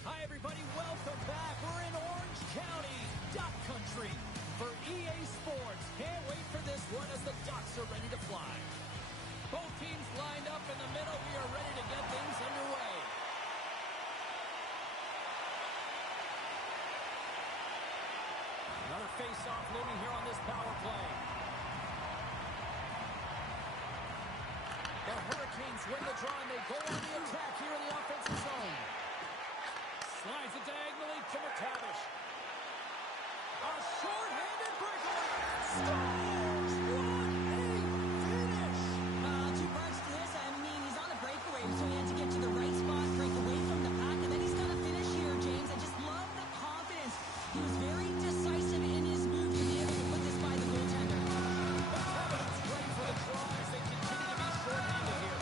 Hi, everybody. Welcome back. We're in Orange County, Duck Country, for EA Sports. Can't wait for this one as the Ducks are ready to fly. Both teams lined up in the middle. We are ready to get things underway. Another face-off looming here on this power play. The Hurricanes win the draw, and they go on the attack here in the offensive zone. Slides it diagonally to McTavish. A short-handed breakaway. Scores! What a finish! Two parts to this. I mean, he's on a breakaway, so he had to get to the right spot, break away from the pack, and then he's got to finish here, James. I just love the confidence. He was very decisive in his move to be able to put this by the goaltender. McTavish is ready for the draw as they continue to be short-handed here.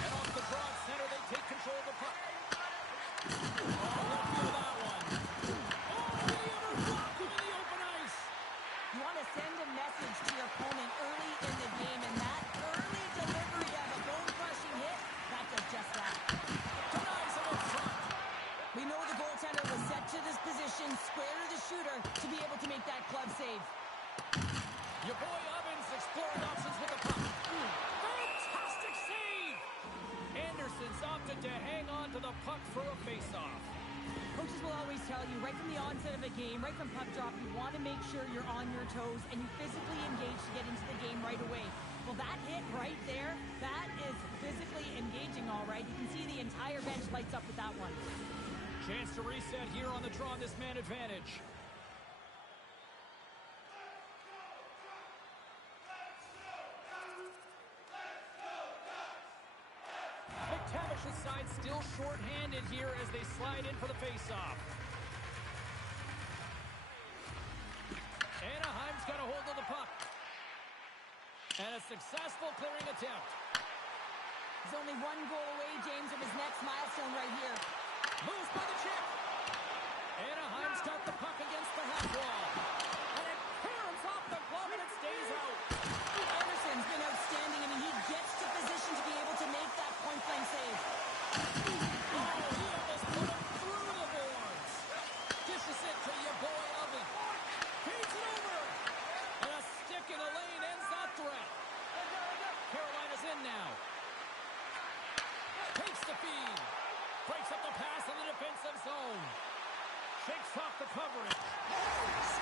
And off the draw at center, they take control of the puck. Oh, look for that one. Oh, the other block him in the open ice. You want to send a message to your opponent early in the game, and that early delivery of a bone-crushing hit, that does just that. Denies him up front. We know the goaltender was set to this position, square to the shooter, to be able to make that glove save. Your boy Ovens exploring options with the puck. Fantastic save! Anderson's opted to hang on to the puck for a face-off. Coaches will always tell you, right from the onset of a game, right from puck drop, you want to make sure you're on your toes and you physically engage to get into the game right away. Well, that hit right there, that is physically engaging, all right. You can see the entire bench lights up with that one. Chance to reset here on the draw on this man advantage. McTavish's side still short-handed here as they slide in for the face-off. Anaheim's got a hold of the puck. And a successful clearing attempt. He's only one goal away, James, from his next milestone right here. Moves by the chip. Anaheim's got the puck against the half wall. And it clears off the glove and it stays out. Anderson's been outstanding. I mean, he gets to position to be able to make that point-blank save. Oh, he almost put him through the boards. Dishes it to your boy Oven. Feeds it over. And a stick in the lane ends that threat. Carolina's in now. Takes the feed. Breaks up the pass in the defensive zone. Shakes off the coverage.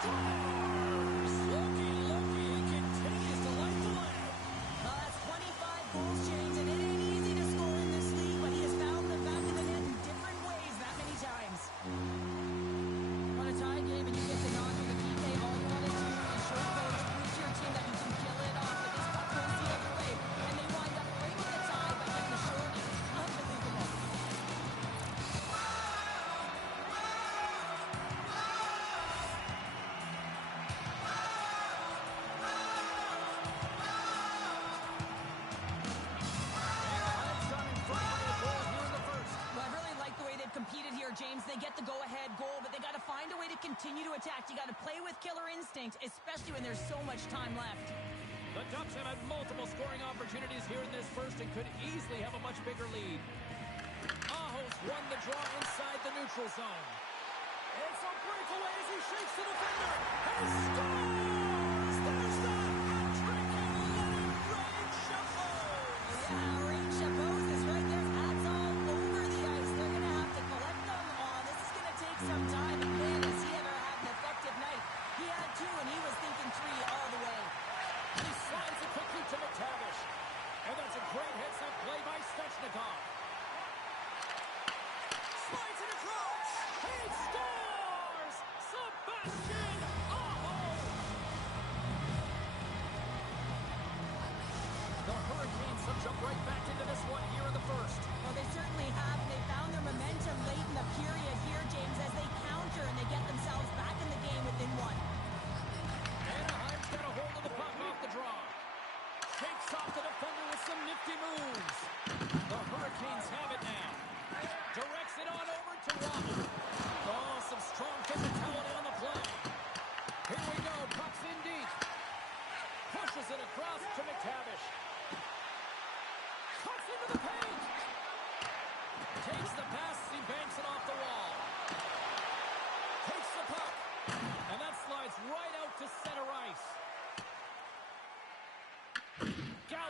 Scores! Looky, he continues to light the lamp. That's 25 goals, James, and it ain't easy to score in this league, but he has found the back of the net in different ways that many times. Want a tie game and you get the nod from the PK, all you want to do is show coach, prove to your team that you can kill it off, but this puck goes the other way, and they wind up breaking the tie by getting the shorty. Unbelievable. Competed here, James. They get the go-ahead goal, but they got to find a way to continue to attack. You got to play with killer instinct, especially when there's so much time left. The Ducks have had multiple scoring opportunities here in this first and could easily have a much bigger lead. Ahos won the draw inside the neutral zone. It's a breakaway as he shakes the defender. He scores! There's the hat-trick and Rain Chapeau! Yeah, Rain Chapeau is right there. Hats all over the ice. They're going to have to collect them all. This is going to take some time. And man, has he ever had an effective night. He had two, and he was thinking three all the way. He slides it quickly to McTavish. And that's a great heads-up play by Svechnikov. Slides it across. He scores! Sebastian Aho! The Hurricanes have jumped right back into this one here in the first. Well, they certainly have. They found their momentum late in the period here, James, as they counter and they get themselves back in the game within one. Anaheim's got a hold of the puck off the draw. Shakes off the defender with some nifty moves. The Hurricanes have it now. Directs it on over to Waddle. Oh, some strong physicality on the play. Here we go. Puck's in deep. Pushes it across to McTavish. Cuts it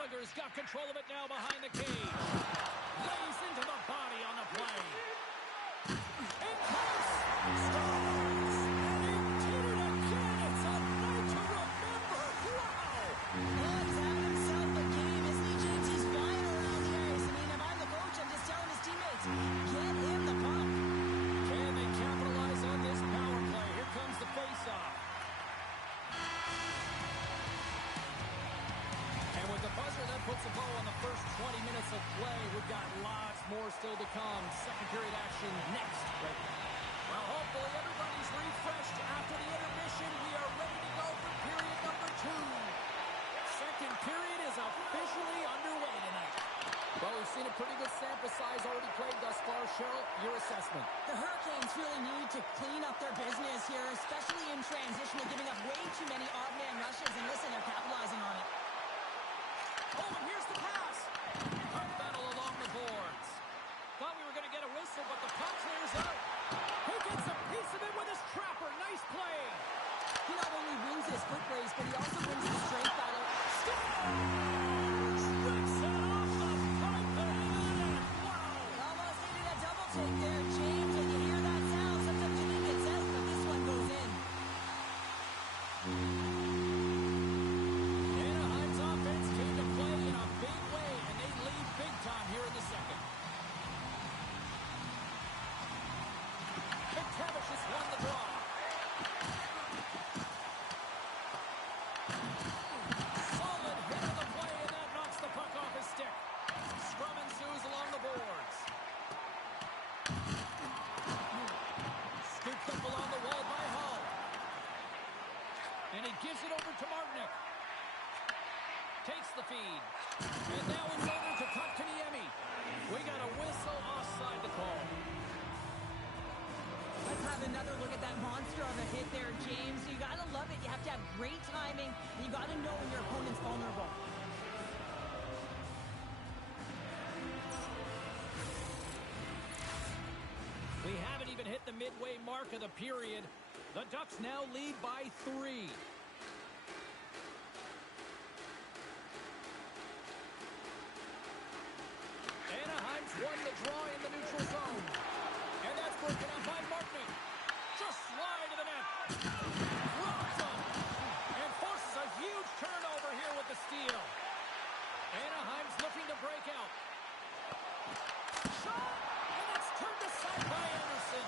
Slugger's got control of it now behind the cage. Lays into the body on the play. In close. Scores! And he did it again. It's a night to remember. Wow! Oh, he's having himself a game, isn't he, James? He's flying around the ice. I mean, if I'm the coach, I'm just telling his teammates, get him the puck. Can they capitalize on this power play? Here comes the face-off. And with the buzzer, that puts a bow on the first 20 minutes of play. We've got lots more still to come. Second period action next. Right. Well, hopefully everybody's refreshed after the intermission. We are ready to go for period number 2. Second period is officially underway tonight. Well, we've seen a pretty good sample size already played thus far. Cheryl, your assessment. The Hurricanes really need to clean up their business here, especially in transition. They're giving up way too many odd-man rushes, and listen, they're capitalizing on it. Oh, and here's the pass. A battle along the boards. Thought we were going to get a whistle, but the puck clears out. He gets a piece of it with his trapper. Nice play. He not only wins his foot race, but he also wins the strength battle. Scores! Rips it off the pipe and into the net. Wow! He almost needed a double take there, James. When you hear that sound, sometimes you think it's out, but this one goes in. Anaheim's offense came to play in a big way, and they lead big time here in the second. McTavish has won the draw. Solid hit on the play, and that knocks the puck off his stick. Scrum ensues along the boards. Scooped up along the wall by Hull. And he gives it over to Martinick. Takes the feed. And now it's over to Kotkaniemi. We got a whistle offside to call. Let's have another look at that monster of a hit there, James. You got to love it. You have to have great timing, and you got to know when your opponent's vulnerable. We haven't even hit the midway mark of the period. The Ducks now lead by 3. Anaheim's won the draw in the neutral zone. And that's broken up by Martinick. Just slide to the net. Drops him. And forces a huge turnover here with the steal. Anaheim's looking to break out. Shot! And it's turned aside by Anderson.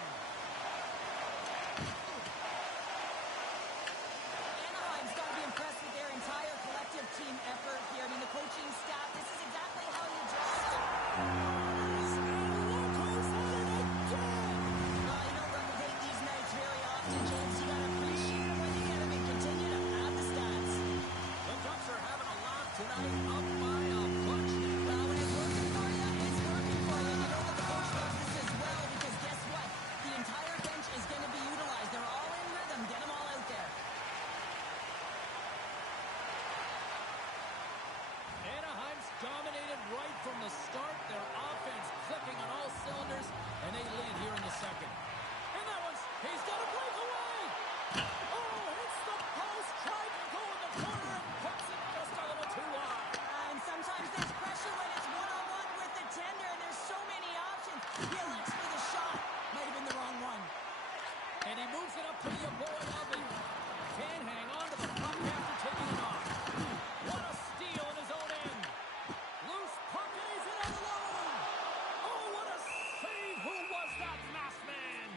Anaheim's got to be impressed with their entire collective team effort here. I mean, the coaching staff, this is exactly how you just... You don't replicate these nights very often, James. You got to appreciate it when you get them and continue to add the stats. The Ducks are having a laugh tonight, up by a bunch. Well, when it's working for you, it's working for you. You know that the coach knows this as well, because guess what? The entire bench is going to be utilized. They're all in rhythm. Get them all out there. Anaheim's dominated right from the start. Their offense clicking on all cylinders, and they lead here in the second. And that one's, he's got a breakaway! Oh, hits the post, tried to go in the corner, and puts it just a little too wide. And sometimes there's pressure when it's one-on-one with the tender, and there's so many options. He elects for the shot. Might have been the wrong one. And he moves it up to the boy Oven. Can hang on to the puck after taking it off. What a steal in his own end. Loose puck, and he's in alone. Oh, what a save. Who was that masked man?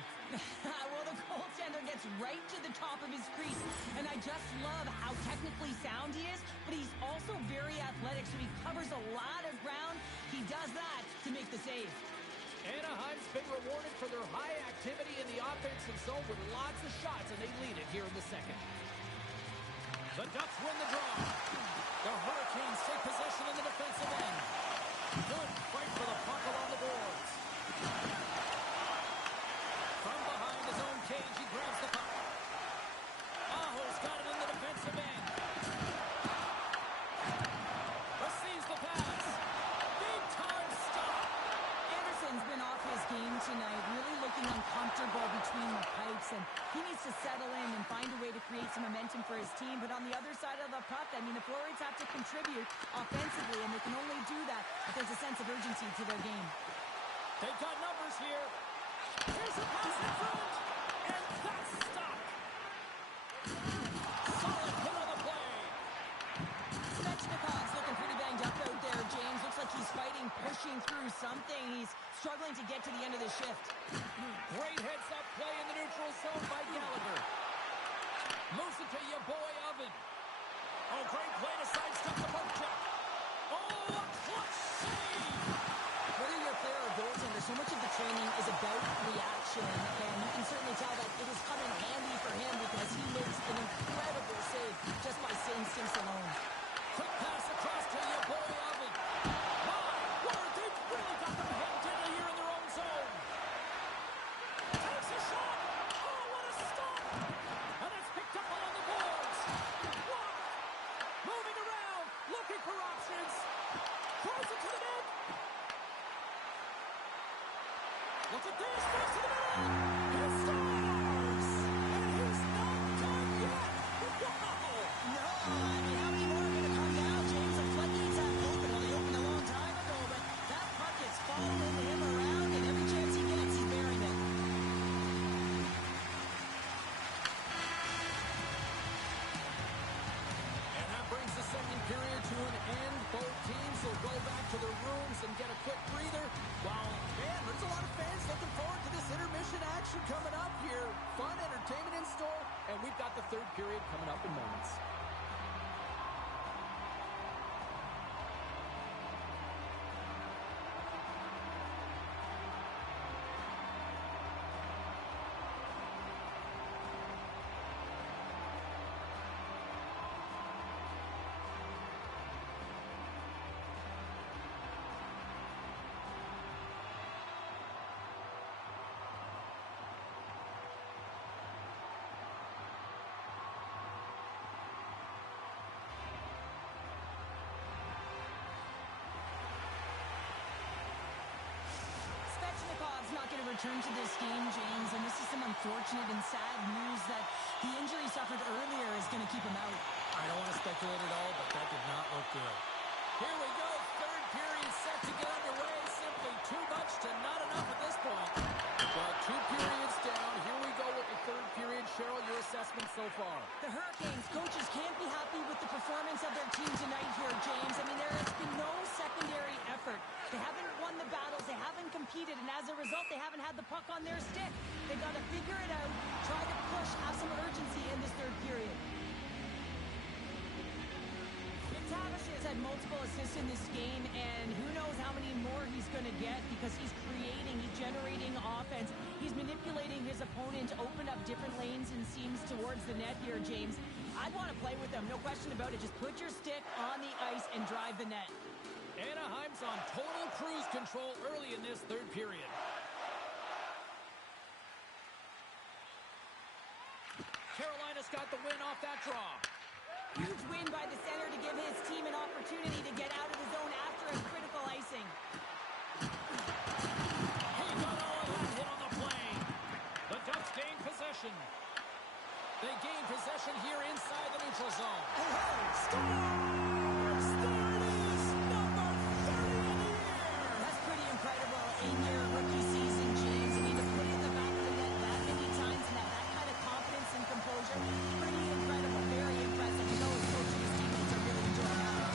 Well, the goaltender gets right to the top of his crease, and I just love how technically sound he is, but he's also very athletic, so he covers a lot of ground. He does that to make the save. Anaheim's been rewarded for their high activity in the offensive zone with lots of shots, and they lead it here in the second. The Ducks win the draw. The Hurricanes take possession in the defensive end. Good fight for the puck along the boards. From behind his own cage, he grabs the puck. Aho's got it in the defensive end. Receives the pass. Big time stop. Anderson's been off his game tonight, really looking uncomfortable between the pipes, and he needs to settle in and find a way to create some momentum for his team. But on the other side of the puck, I mean, the forwards have to contribute offensively, and they can only do that if there's a sense of urgency to their game. They've got numbers here. Here's a pass in front, and that's stopped. Solid hit on the play. Svechnikov's looking pretty banged up out there, James. Looks like he's fighting, pushing through something. He's struggling to get to the end of the shift. Great heads-up play in the neutral zone by Gallagher. Moves it to your boy, Oven. Oh, great play to sidestep the poke check. Oh, a clutch save! Whether you're a player or goaltender, so much of the training is about reaction, and you can certainly tell that it has come in handy for him because he makes an incredible save just by instincts alone. Quick pass across to your boy, Oven. My word, they've really got them hemmed in here in their own zone. Takes a shot. Oh, what a stop! And it's picked up along the boards. Blocked. Moving around, looking for options. Throws it to the net. Look at this. Throws to the net. He scores! And he's not done yet. Wow! No, I mean, how many more are going to come down, James? The floodgates have opened. Well, they opened a long time ago, but that puck is following him around, and every chance he gets, he's burying it. And that brings the second period to an end. Both teams will go back to their rooms and get a quick breather. While, man, there's a lot of fans looking forward to this intermission action coming up here. Fun entertainment in store, and we've got the third period coming up in moments. Svechnikov's not going to return to this game, James, and this is some unfortunate and sad news that the injury suffered earlier is going to keep him out. I don't want to speculate at all, but that did not look good. Here we go. Third period set to get underway. Simply too much to not enough at this point. Well, 2 periods down. Here we go with the third period. Cheryl, your assessment so far? The Hurricanes coaches can't be happy with the performance of their team tonight here, James. I mean, there has been no secondary effort. They haven't won the battles. They haven't competed, and as a result, they haven't had the puck on their stick. They've got to figure it out, try to push, have some urgency in this third period. McTavish has had multiple assists in this game, and who knows how many more he's going to get because he's creating, he's generating offense. He's manipulating his opponent to open up different lanes and seams towards the net here, James. I'd want to play with him, no question about it. Just put your stick on the ice and drive the net. Anaheim's on total cruise control early in this third period. Carolina's got the win off that draw. Huge win by the center to give his team an opportunity to get out of the zone after a critical icing. He got all of that hit on the play. The Ducks gain possession. They gain possession here inside the neutral zone. Scores! There it is! Number 30 of the year! That's pretty incredible in your rookie season, James. I mean, to put it in the back of the net that many times and have that kind of confidence and composure, pretty incredible, very impressive. You know his coach and his teammates are really enjoying that.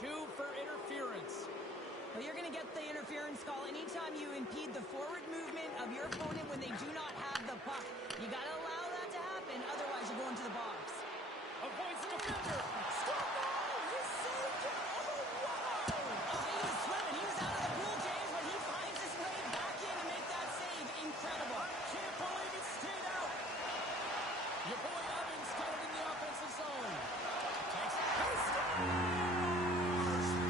two for interference. Well, you're going to get the interference call anytime you impede the forward movement of your opponent when they do not have the puck. You got to allow that to happen, otherwise you go into the box. Avoids the defender. Stop! He saved it! Oh, wow! Oh, he was swimming. He was out of the pool, James, but he finds his way back in to make that save. Incredible. I can't believe it stayed out. Your boy Evans got it in the offensive zone. Takes it. He scores!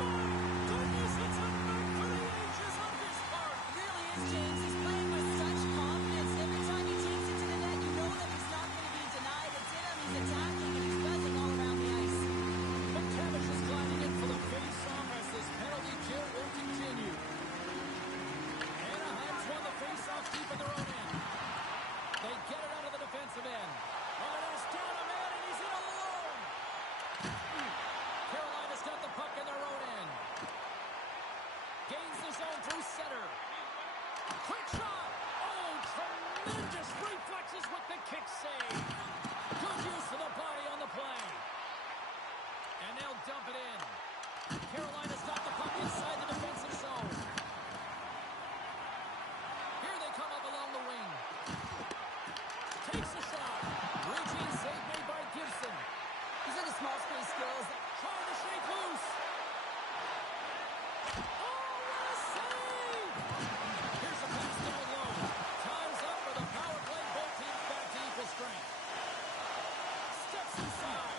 My goodness, it's a night for the ages on this part. It really is, James. He's playing with such confidence. Every time he takes it to the net, you know that he's not going to be denied. It's in him. He's attacking, and he's buzzing all around the ice. McTavish is climbing in for the face-off as this penalty kill will continue. Anaheim's won the face-off deep in their own end. They get it out of the defensive end. Oh, there's down a man, and he's in alone. Carolina's got the puck in their own end. Gains the zone through center. Quick shot. Oh, tremendous reflexes with the kick save. Good use of the body on the play. And they'll dump it in. Carolina's got the puck inside the defensive zone. Here they come up along the wing. Takes a shot. Routine save made by Gibson. These are the small space skills. Trying to shake loose. Oh, what a save! Here's a pass down low. Time's up for the power play. Both teams back to equal strength. Steps inside.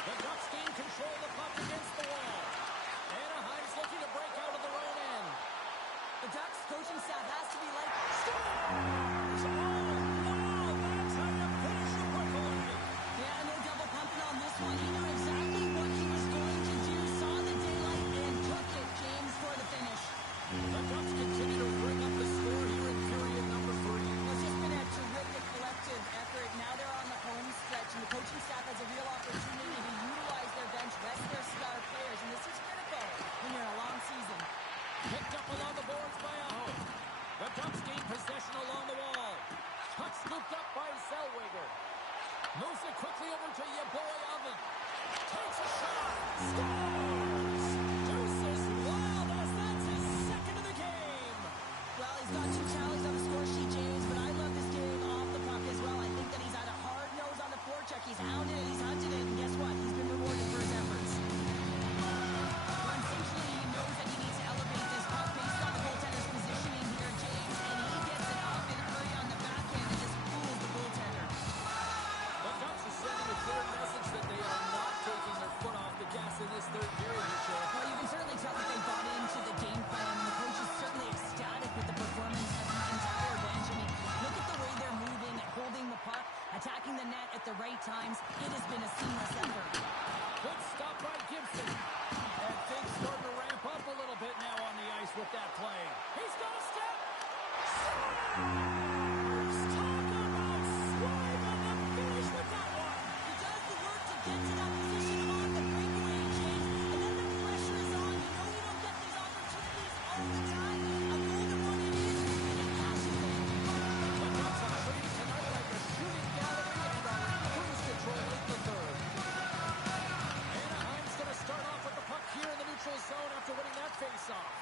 The Ducks gain control of the puck against the wall. Anaheim's looking to break out of their own end. The Ducks coaching staff has to be like, Scores! Oh, wow! That's how you finish the breakaway. yeah, no double pumping on this one. He knew exactly what he was going to do, saw the daylight, and took it, James, for the finish. The Ducks continue to bring up the score here in period number 3. Well, it's just been a terrific collective effort. Now they're on the home stretch, and the coaching staff has a real opportunity to utilize their bench, rest their star players, and this is critical when you're in a long season. Picked up along the boards by Aho. The Ducks gain possession along the wall. Puck scooped up by Zellweger. Moves it quickly over to your boy Oven. Takes a shot. Scores! Deuces Wilders. That's his second of the game. Well, he's got 2 tallies on the score sheet, James, but I love this game off the puck as well. I think that he's had a hard nose on the forecheck. He's hounded it, he's hunted it, and guess what? He's been rewarded for his efforts. Well, instinctually, he knows that he needs to elevate this puck based on the goaltender's positioning here, James, and he gets it up in a hurry on the back end and just fools the goaltender. The Ducks are sending a clear message that they are not taking their foot off the gas in this third period, Michelle. Well, you can certainly tell that they bought into the game plan, and the coach is certainly ecstatic with the performance of the entire bench. I mean, look at the way they're moving, holding the puck, attacking the net at the right times. It has been a seamless effort. Good stop by Gibson. And things starting to ramp up a little bit now on the ice with that play. He's got a step. Scores! Talk about swag on the finish with that one. He does the work to get to that position on the breakaway, James, and then the pressure is on. You know you don't get these opportunities all the time. A golden one it is, and he passes it. The Ducks are treated tonight like a shooting gallery and are in cruise control in the third. Anaheim's going to start off with the puck here in the neutral zone after winning that faceoff.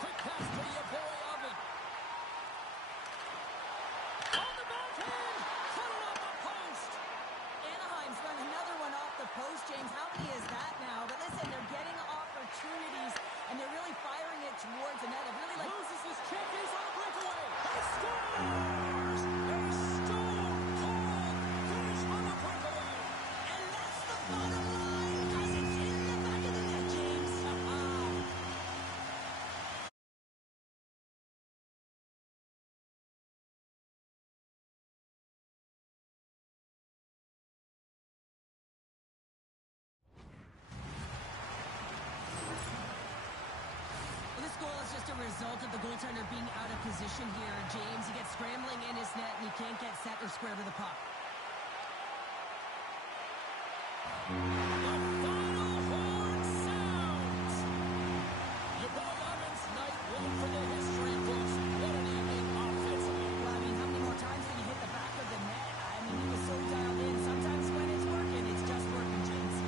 Quick pass to your boy Oven. On the backhand, cut it off the post. Anaheim's run another one off the post, James. How many is that now? But listen, they're getting opportunities, and they're really firing it towards the net. I really like... Loses his check, he's on a breakaway. He scores! A stone-cold finish on the breakaway. And that's the bottom line, because it's in the back of the net, James. Well, this goal is just a result of the goaltender being out of position here, James. He gets scrambling in his net, and he can't get set or square to the puck. The final horn sounds. Your boy Evans' night one for the history books. What an evening offensively. Well, I mean, how many more times did he hit the back of the net? I mean, he was so dialed in. Sometimes when it's working, it's just working, James.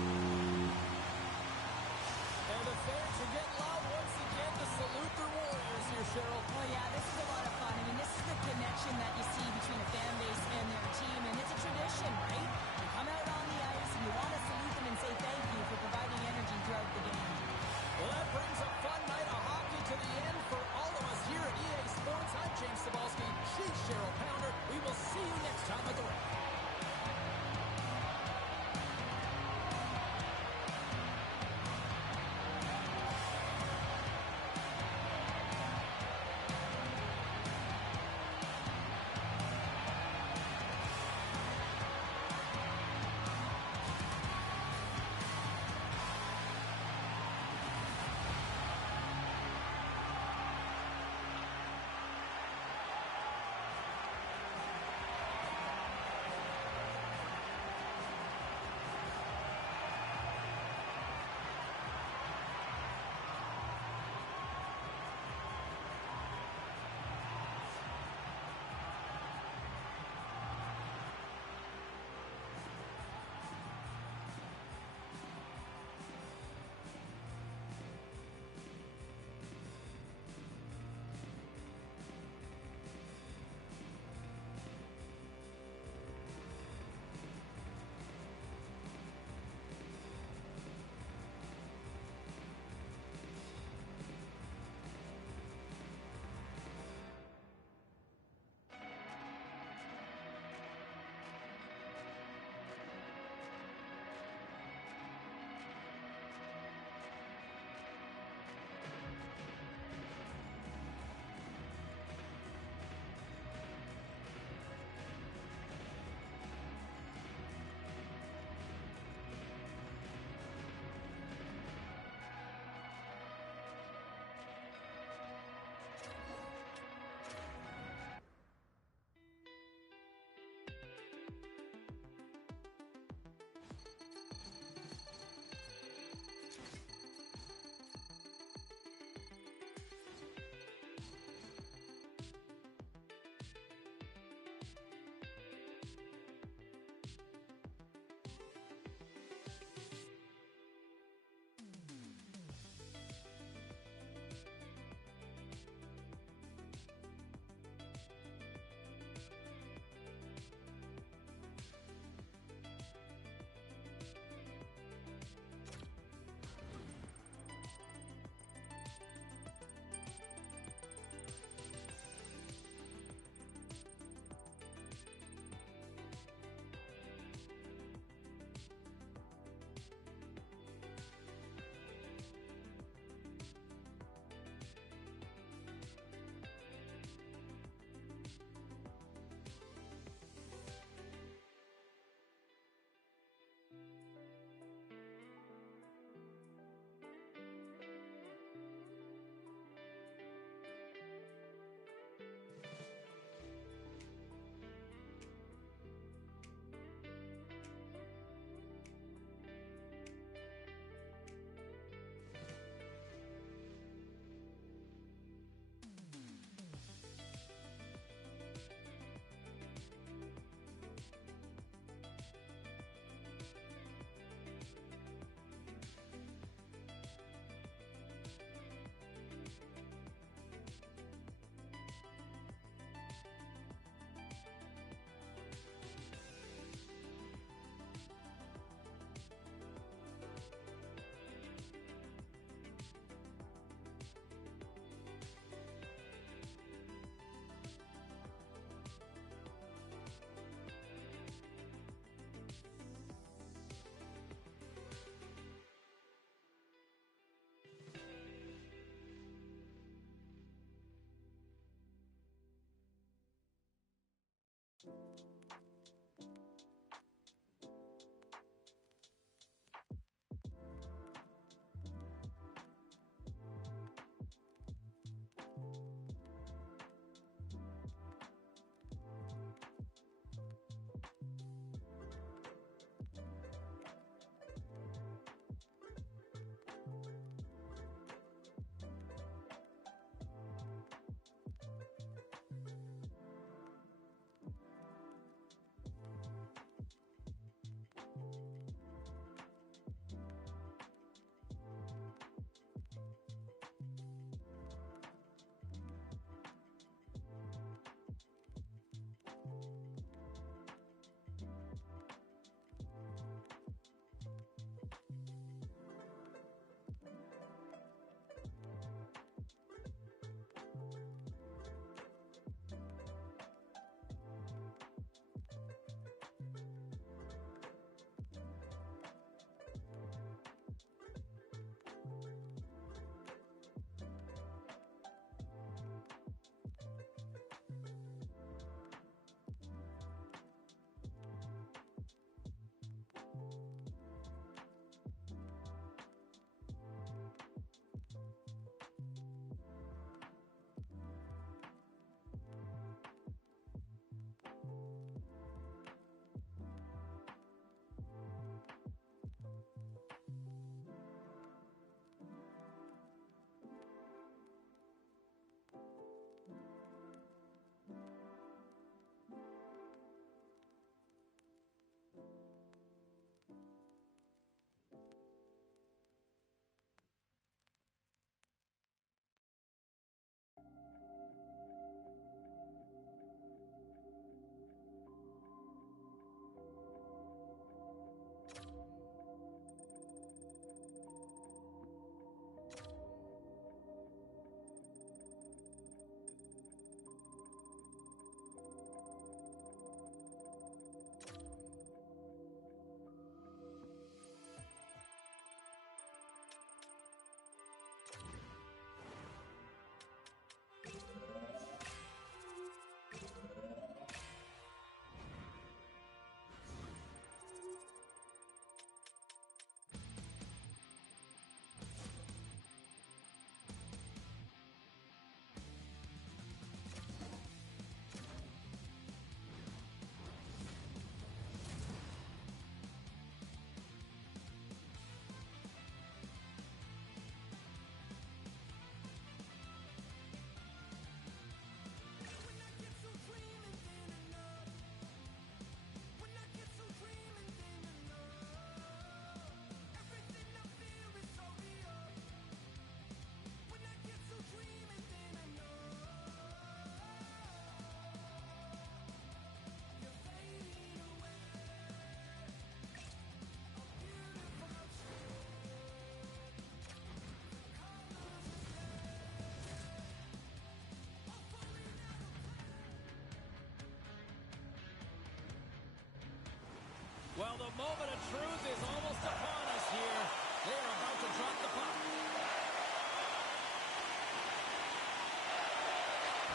Well, the moment of truth is almost upon us here. They are about to drop the puck.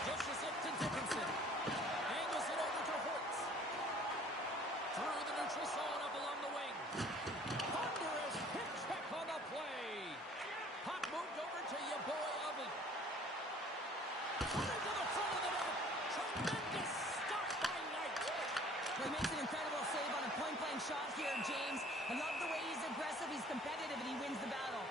Dishes it to Dickinson. Angles it over to Holtz. Through the neutral zone up along the wing. Thunderous hip check on the play. Puck moved over to your boy Oven. Coming to the front of the net. Tremendous stop by Knight. Well, he makes an incredible save on a point-blank shot here, James. I love the way he's aggressive, he's competitive, and he wins the battle.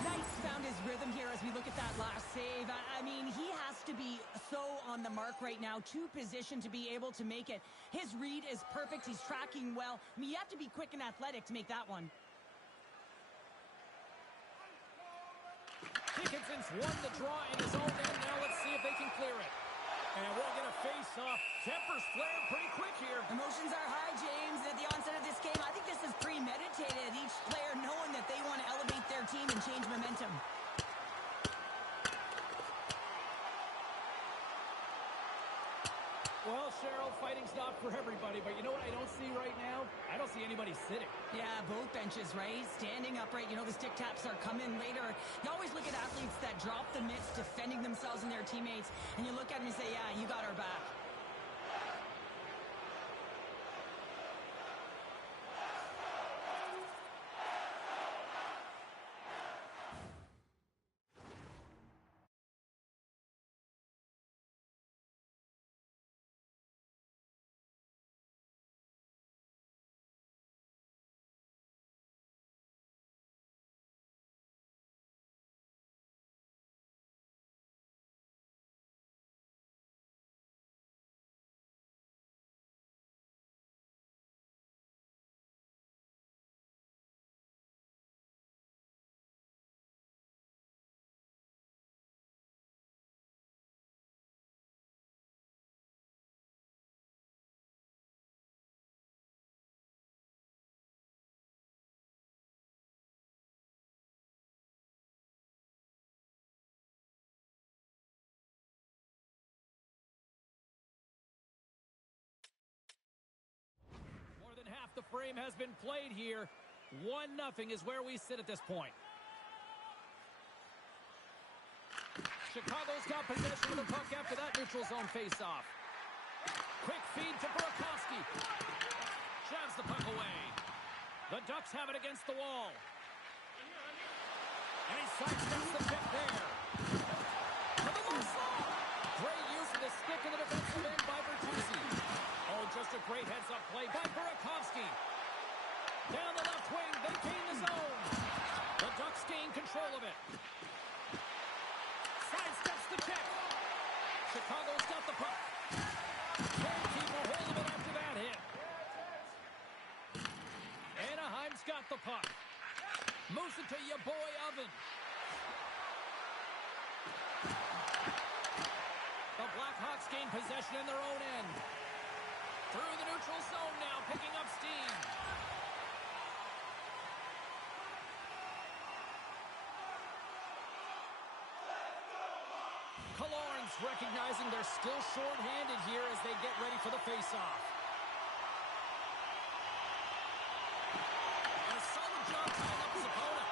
Knight's found his rhythm here as we look at that last save. I mean, he has to be so on the mark right now, too positioned to be able to make it. His read is perfect. He's tracking well. I mean, you have to be quick and athletic to make that one. Dickinson's won the draw in his own end. Now let's see if they can clear it. And we'll get a face-off. Tempers flaring pretty quick here. Emotions are high, James. At the onset of this game, I think this is premeditated. Each player knowing that they want to elevate their team and change momentum. Well, Cheryl, fighting's not for everybody, but you know what I don't see right now? I don't don't see anybody sitting. Yeah, both benches, right? Standing upright. You know, the stick taps are coming later. You always look at athletes that drop the mitts, defending themselves and their teammates, and you look at them and say, yeah, you got our back. Half the frame has been played here. 1-0 is where we sit at this point. Chicago's got possession of the puck after that neutral zone face-off. Quick feed to Burakovsky. Shoves the puck away. The Ducks have it against the wall. And he sidesteps the pick there. To the loose line. Great use of the stick in the defensive end by Bertuzzi. Oh, just a great heads-up play by Burakovsky. Down the left wing, they gain the zone. The Ducks gain control of it. Sidesteps the check. Chicago's got the puck. Can't keep a hold of it after that hit. Anaheim's got the puck. Moves it to your boy, Oven. The Blackhawks gain possession in their own end. Through the neutral zone now, picking up steam. Killorn's recognizing they're still short-handed here as they get ready for the face-off. And a solid job tying up his opponent.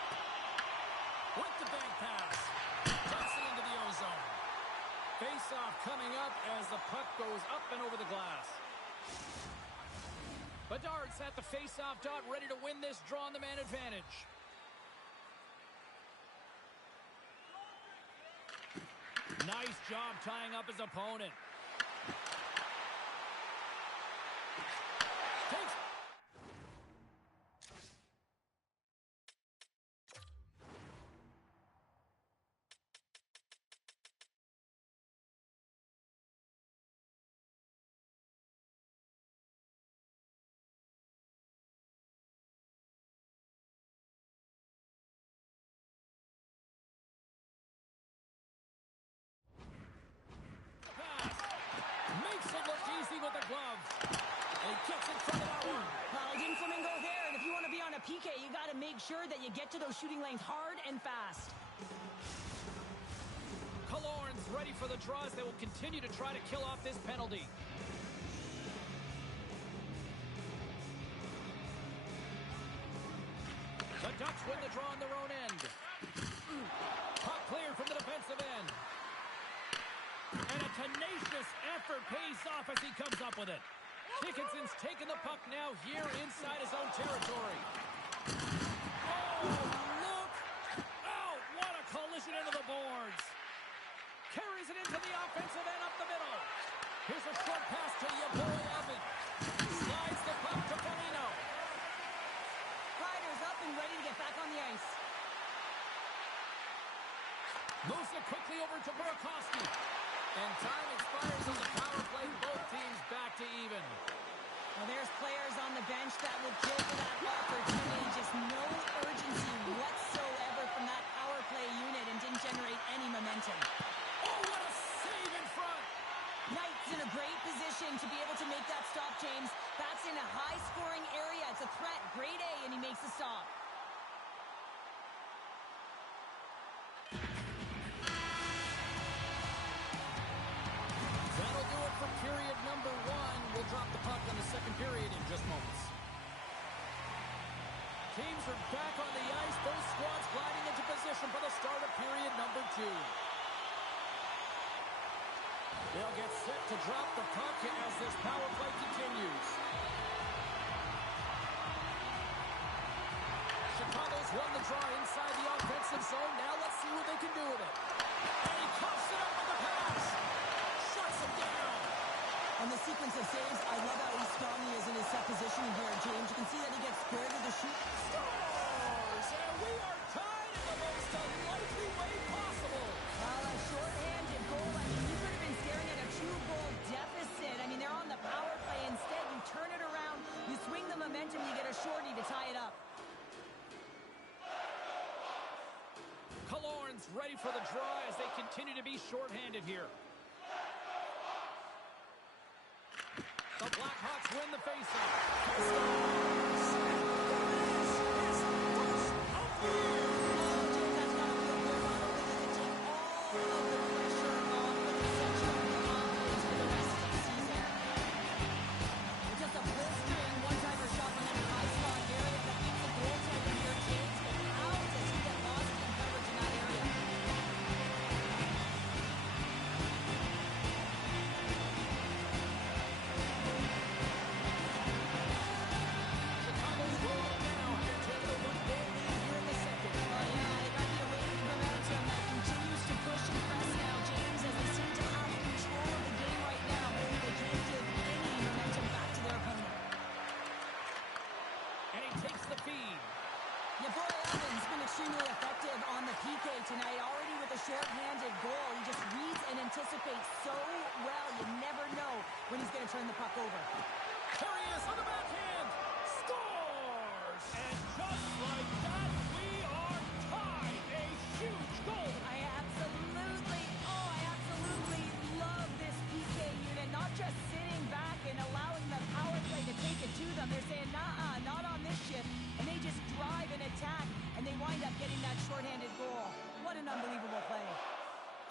With the bank pass. Dumps it into the O-zone. Face-off coming up as the puck goes up and over the glass. Bedard's at the face-off dot, ready to win this draw on the man advantage. Nice job tying up his opponent. Takes with the glove. And he kicks in front of that one. Well, it didn't flamingo there, and if you want to be on a PK, you got to make sure that you get to those shooting lanes hard and fast. Killorn's ready for the draws. They will continue to try to kill off this penalty. The Ducks win the draw on their own end. Puck cleared from the defensive end. And a tenacious effort pays off as he comes up with it. Dickinson's taking the puck now here inside his own territory. Oh, look! Oh, what a collision into the boards. Carries it into the offensive end up the middle. Here's a short pass to your boy, Oven. Slides the puck to Foligno. Ryder's up and ready to get back on the ice. Moves it quickly over to Burakovsky. And time expires on the power play. Both teams back to even. Well, there's players on the bench that will kill for that opportunity. Just no urgency whatsoever from that power play unit and didn't generate any momentum. Oh, what a save in front. Knight's in a great position to be able to make that stop, James. That's in a high-scoring area. It's a threat. Grade A, and he makes the stop. That'll do it for period number one. We'll drop the puck on the second period in just moments. teams are back on the ice. Both squads gliding into position for the start of period number 2. They'll get set to drop the puck as this power play continues. Chicago's won the draw inside the offensive zone. Now let's see what they can do with it. And he coughs it up with the pass. Shuts him down. On the sequence of saves, I love how strong he is in his set positioning here, James. You can see that he gets square to the shoot. Scores! And we are tied in the most unlikely way possible. Well, a shorthanded goal. I mean, you could have been staring at a 2-goal deficit. I mean, they're on the power play. Instead, you turn it around, you swing the momentum, you get a shorty to tie it up. Killorn's ready for the draw as they continue to be shorthanded here. The Blackhawks win the faceoff. Extremely effective on the PK tonight, already with a short-handed goal. He just reads and anticipates so well. You never know when he's going to turn the puck over. Here he is on the backhand. Scores! And just like that, we are tied. A huge goal. I absolutely love this PK unit. Not just sitting back and allowing the power play to take it to them. They're saying, nah, not on this shift. And they just drive and attack. And they wind up getting that shorthanded goal. What an unbelievable play.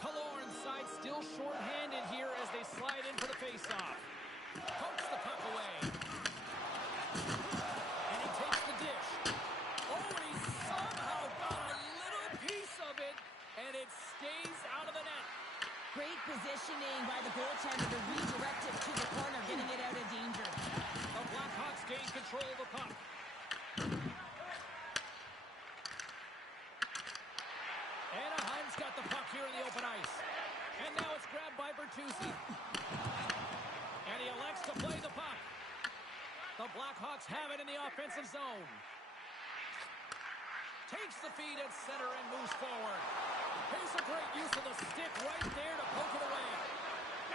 Killorn's side still shorthanded here as they slide in for the faceoff. Pokes the puck away. And he takes the dish. Oh, and he somehow got a little piece of it, and it stays out of the net. Great positioning by the goaltender to redirect it to the corner, getting it out of danger. The Blackhawks gain control of the puck. Anaheim's got the puck here in the open ice. And now it's grabbed by Bertuzzi. And he elects to play the puck. The Blackhawks have it in the offensive zone. Takes the feed at center and moves forward. Here's a great use of the stick right there to poke it away.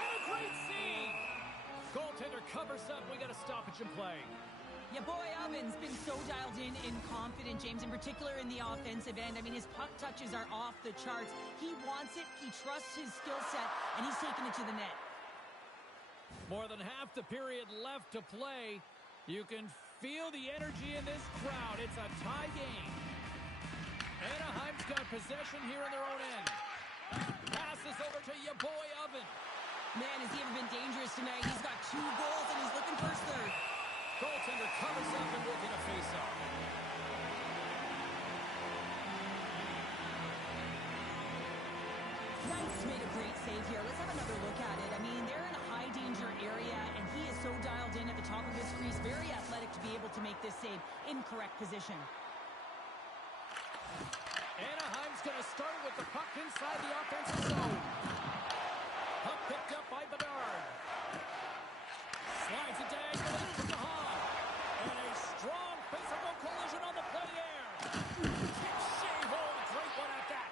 And a great save. Goaltender covers up. We got a stoppage in play. Yeah, boy, Ovens been so dialed in and confident, James, in particular in the offensive end. I mean, his puck touches are off the charts. He wants it, he trusts his skill set, and he's taking it to the net. More than half the period left to play. You can feel the energy in this crowd. It's a tie game. Anaheim's got possession here in their own end. Passes over to your boy, Oven. Man, has he ever been dangerous tonight? He's got 2 goals, and he's looking for his third. Goaltender covers up and will get a face-off. Knight's made a great save here. Let's have another look at it. I mean, they're in a high-danger area, and he is so dialed in at the top of his crease. Very athletic to be able to make this save. Incorrect position. Anaheim's going to start with the puck inside the offensive zone. Puck picked up by Bedard. Slides it diagonally to DeHaan. And a strong physical collision on the play there. Kick shave. Oh, great one at that.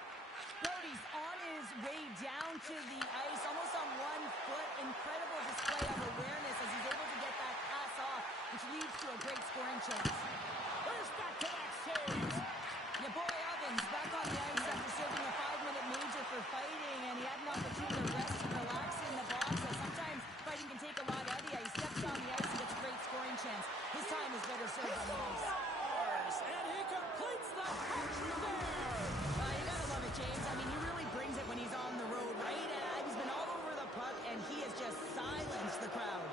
Brody's on his way down to the ice, almost on 1 foot. Incredible display of awareness as he's able to get that pass off, which leads to a great scoring chance. There's back-to-back saves. Your boy Ovens back on the ice after serving a 5-minute major for fighting, and he had an opportunity to rest and relax in the box. So sometimes fighting can take a lot out of you. He steps on the ice and gets a great scoring chance. His time is better served on the ice. And he completes the hat-trick there. You gotta love it, James. I mean, he really brings it when he's on the road, right? He's been all over the puck, and he has just silenced the crowd.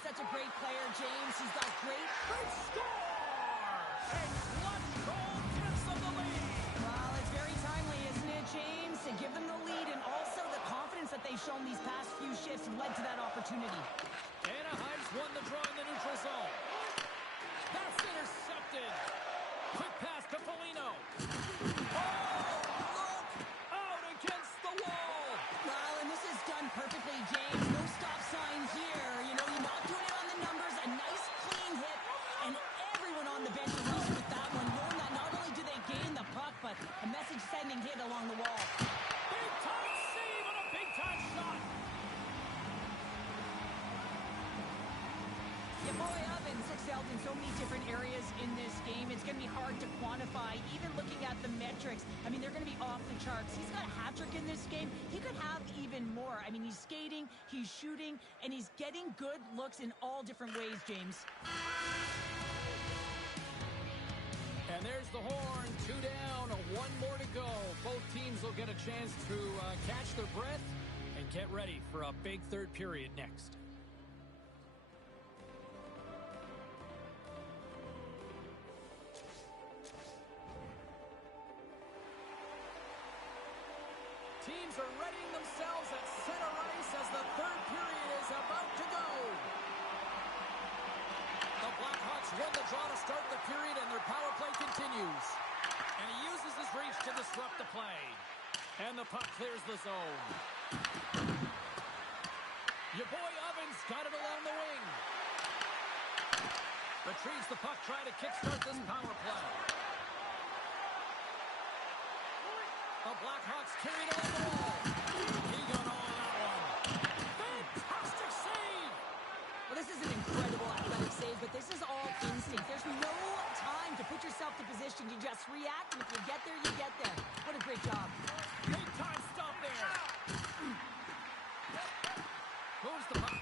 such a great player, James. He's got great... They score! A clutch goal tips of the lead. Well, it's very timely, isn't it, James? To give them the lead and also the confidence that they've shown these past few shifts led to that opportunity. Anaheim's won the draw in the neutral zone. That's intercepted. Quick pass to Foligno. Oh, look! Out against the wall. Well, and this is done perfectly, James. No stop sign here. You know, you're not doing it on the numbers. A nice, clean hit. And everyone on the bench agrees with that one, knowing that not only do they gain the puck, but a message-sending hit along the wall. Big-time save and a big-time shot. Your boy Ovens excelled in so many different areas in this game. It's going to be hard to quantify, even looking at the metrics. I mean, they're going to be off the charts. He's got a hat trick in this game. He could have even more. I mean, he's skating, he's shooting, and he's getting good looks in all different ways, James. And there's the horn. 2 down, 1 more to go. Both teams will get a chance to catch their breath and get ready for a big third period next. Teams are readying themselves at center ice as the third period is about to go. The Blackhawks win the draw to start the period, and their power play continues. And he uses his reach to disrupt the play. And the puck clears the zone. Your boy Ovens got it along the wing. Retrieves the puck, trying to kickstart this power play. The Blackhawks carried it on the wall. He got all of that one. Fantastic save! Well, this is an incredible athletic save, but this is all instinct. There's no time to put yourself to position. You just react, and if you get there, you get there. What a great job. Big time stop there. Moves the puck.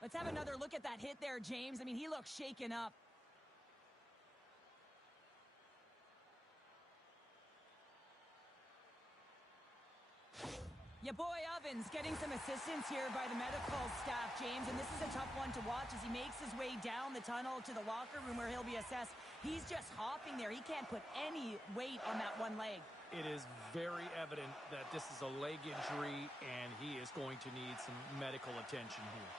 Let's have another look at that hit there, James. I mean, he looks shaken up. Your boy Ovens getting some assistance here by the medical staff, James, and this is a tough one to watch as he makes his way down the tunnel to the locker room where he'll be assessed. He's just hopping there. He can't put any weight on that one leg. It is very evident that this is a leg injury, and he is going to need some medical attention here.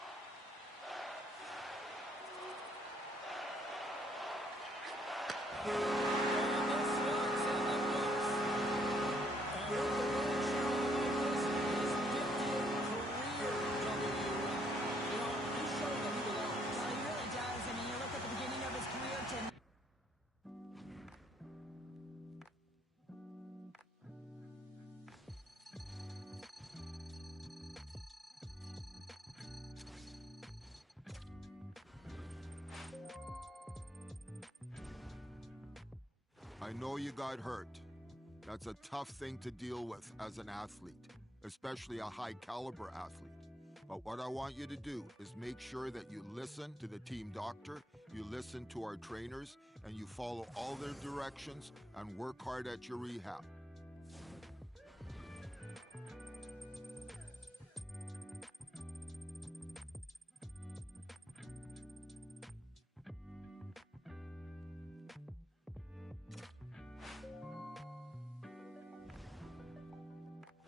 I know you got hurt. That's a tough thing to deal with as an athlete, especially a high-caliber athlete. But what I want you to do is make sure that you listen to the team doctor, you listen to our trainers, and you follow all their directions and work hard at your rehab.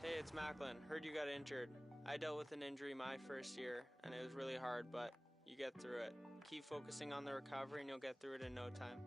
Hey, it's Macklin. Heard you got injured. I dealt with an injury my first year, and it was really hard, but you get through it. Keep focusing on the recovery, and you'll get through it in no time.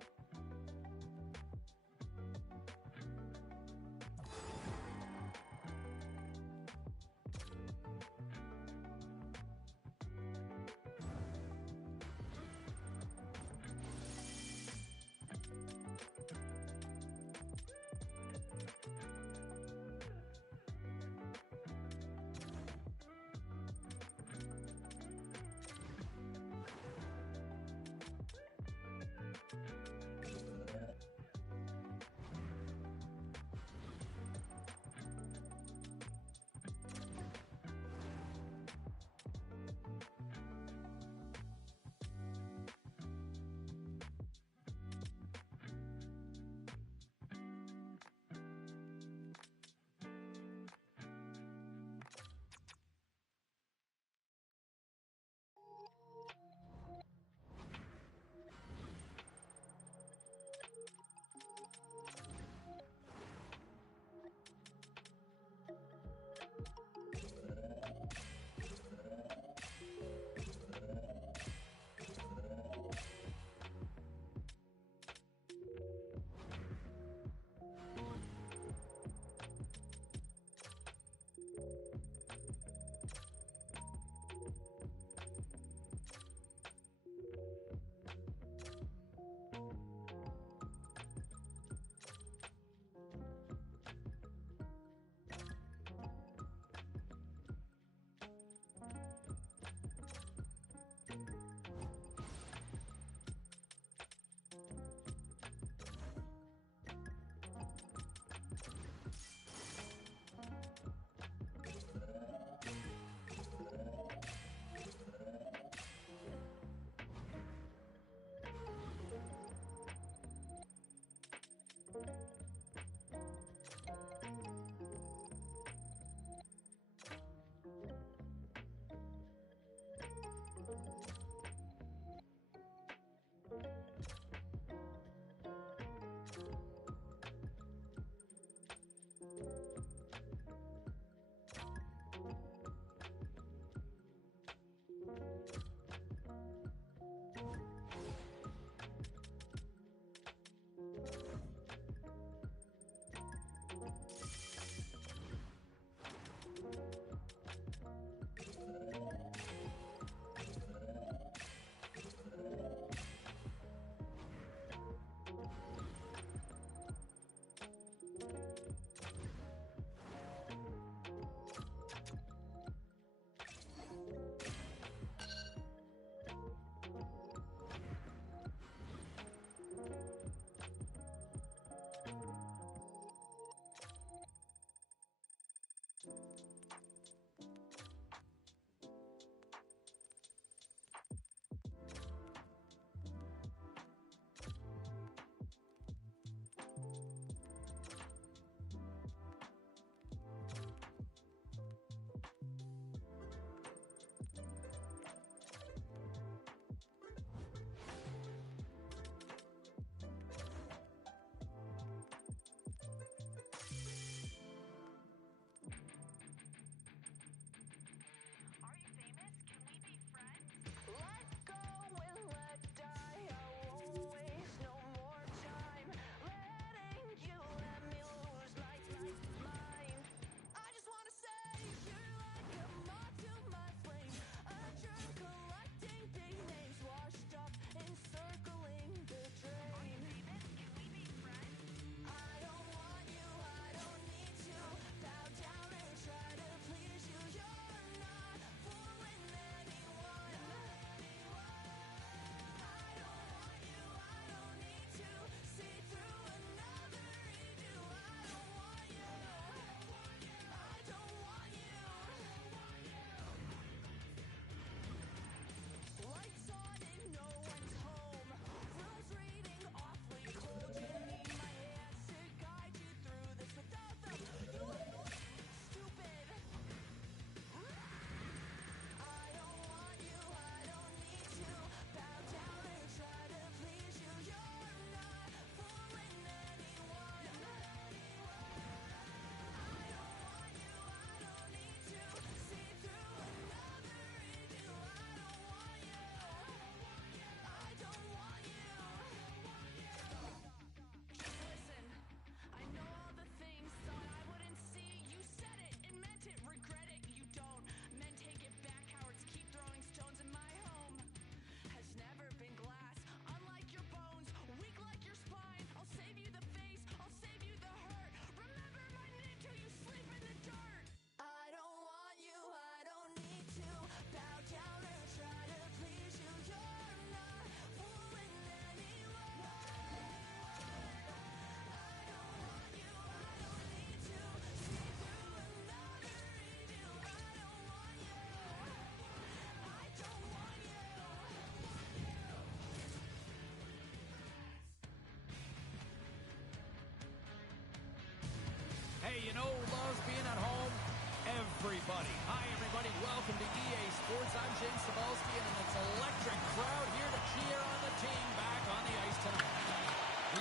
everybody. Hi, everybody. Welcome to EA Sports. I'm James Cebulski, and it's an electric crowd here to cheer on the team back on the ice tonight.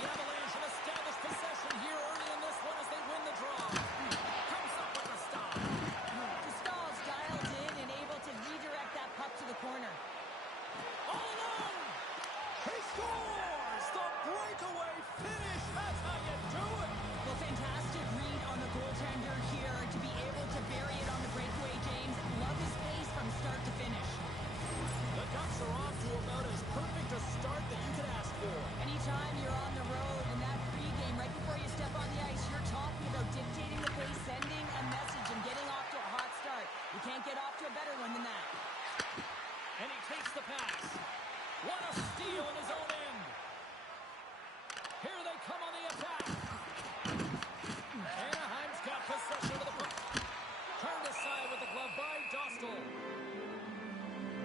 The Avalanche have established possession here early in this one as they win the draw. Comes up with a stop. Gustav's dialed in and able to redirect that puck to the corner. All alone! He scores! The breakaway finish! That's how you do it! Well, fantastic read on the goaltender here to be able to bury it on the breakaway, James. Love his pace from start to finish. The Ducks are off to about as perfect a start that you could ask for. Anytime you're on the road in that pregame, right before you step on the ice, you're talking about dictating the pace, sending a message, and getting off to a hot start. You can't get off to a better one than that. And he takes the pass. What a steal in his own end. Here they come on the attack. Anaheim's got possession of the puck. Turned aside with the glove by Dostal.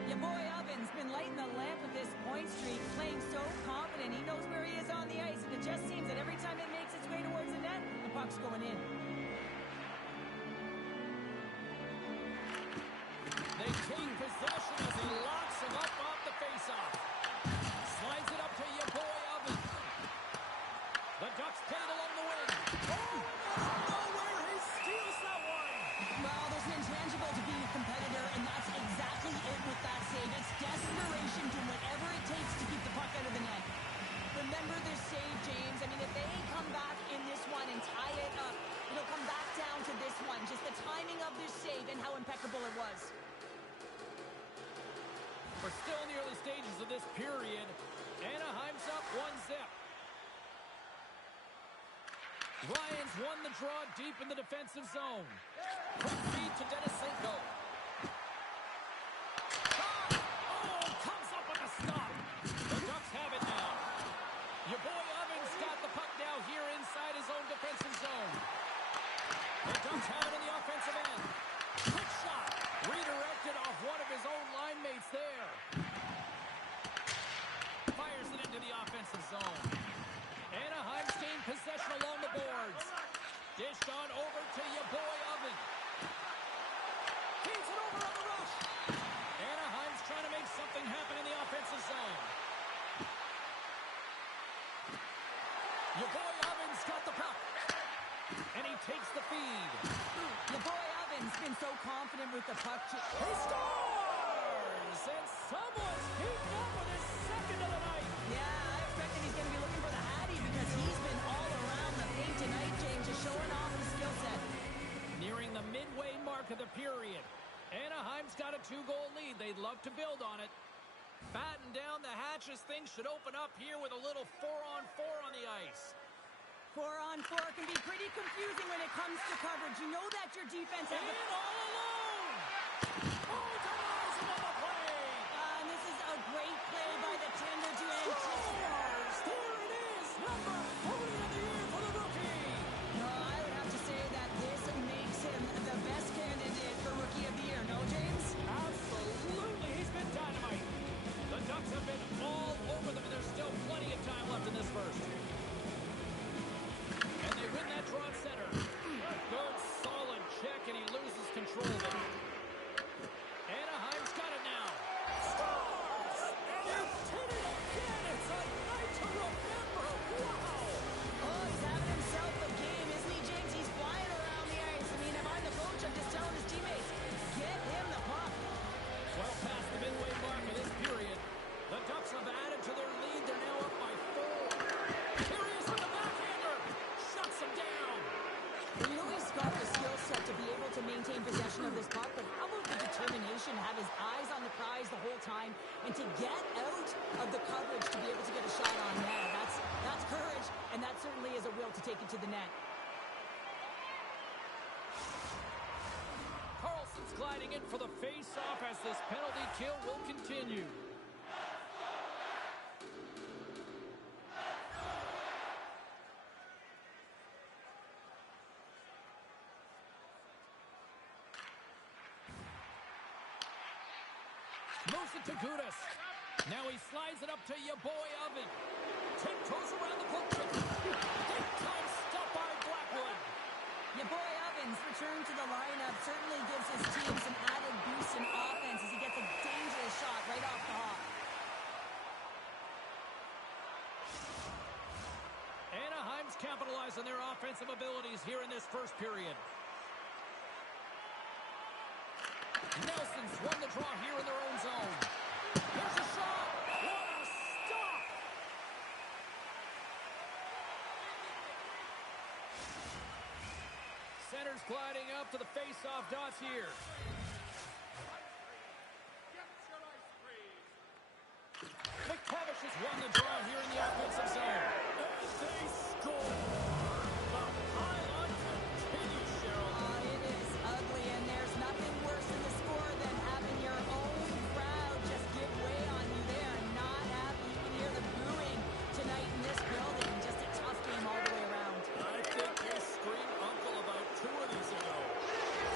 Your boy Ovens been lighting the lamp with this point streak, playing so confident. He knows where he is on the ice, and it just seems that every time it makes its way towards the net, the puck's going in. They take possession as he locks him up off the faceoff. Slides it up to your boy Ovens. The Ducks pin it along the wing. Oh, nowhere! He steals that one. Well, there's an intangible to being a competitor, and that's exactly it with that save. It's desperation to whatever it takes to keep the puck out of the net. Remember their save, James. I mean, if they come back in this one and tie it up, it'll come back down to this one. Just the timing of their save and how impeccable it was. We're still in the early stages of this period. Anaheim's up 1-0. Ryan's won the draw deep in the defensive zone. Quick feed to Denisenko. Oh, comes up with a stop. The Ducks have it now. Your boy Ovens got the puck now here inside his own defensive zone. The Ducks have it in the offensive end. Quick shot. Redirected off one of his own line mates there. Fires it into the offensive zone. Anaheim's gained possession along the boards. Dished on over to your boy Oven. Feeds it over on the rush. Anaheim's trying to make something happen in the offensive zone. Your boy Oven's got the puck. And he takes the feed. Your boy Ovens been so confident with the puck. He scores! And someone's heating up with his second of the night. Yeah, I expect that he's going to be looking for the Hattie because he's been all around the paint tonight, James, just showing off his skill set. Nearing the midway mark of the period. Anaheim's got a 2-goal lead. They'd love to build on it. Batten down the hatches. Things should open up here with a little 4-on-4 on the ice. 4-on-4 can be pretty confusing when it comes to coverage. You know that your defense has In all alone! Oh, denies him on the play! and this is a great play by the tender to Scores! There it is! Number 40 of the year for the rookie! No, I would have to say that this makes him the best candidate for Rookie of the Year. No, James? Absolutely! He's been dynamite! The Ducks have been all over them, and there's still plenty of time left in this first. And they win that draw at center. Good, solid check, and he loses control of it. Anaheim's got it now. Scores! And he's hit it again! It's a night to remember! Wow! Oh, he's having himself a game, isn't he, James? He's flying around the ice. I mean, if I'm the coach, I'm just telling his teammates, get him the puck. Well past the midway mark of this period, the Ducks have added to their lead. They're now up by 4. Here he is with the backhander. Shuts him down. You know he's got the skill set to be able to maintain possession of this puck, but how about the determination to have his eyes on the prize the whole time and to get out of the coverage to be able to get a shot on net? That's courage, and that certainly is a will to take it to the net. Carlson's gliding in for the face-off as this penalty kill will continue. Moves it to Gudas. Now he slides it up to your boy Oven. Tiptoes around the puck. Big time stop by Blackwood. Your boy Ovens return to the lineup certainly gives his in their offensive abilities here in this first period. Nelson's won the draw here in their own zone. Here's a shot. What a stop! Center's gliding up to the face-off dots here. McTavish has won the draw here in the offensive zone. And they score! The highlight continues, Cheryl. It is ugly, and there's nothing worse in the score than having your own crowd just give way on you. They are not happy. You can hear the booing tonight in this building. Just a tough game all the way around. I think they screamed uncle about 2 of these ago.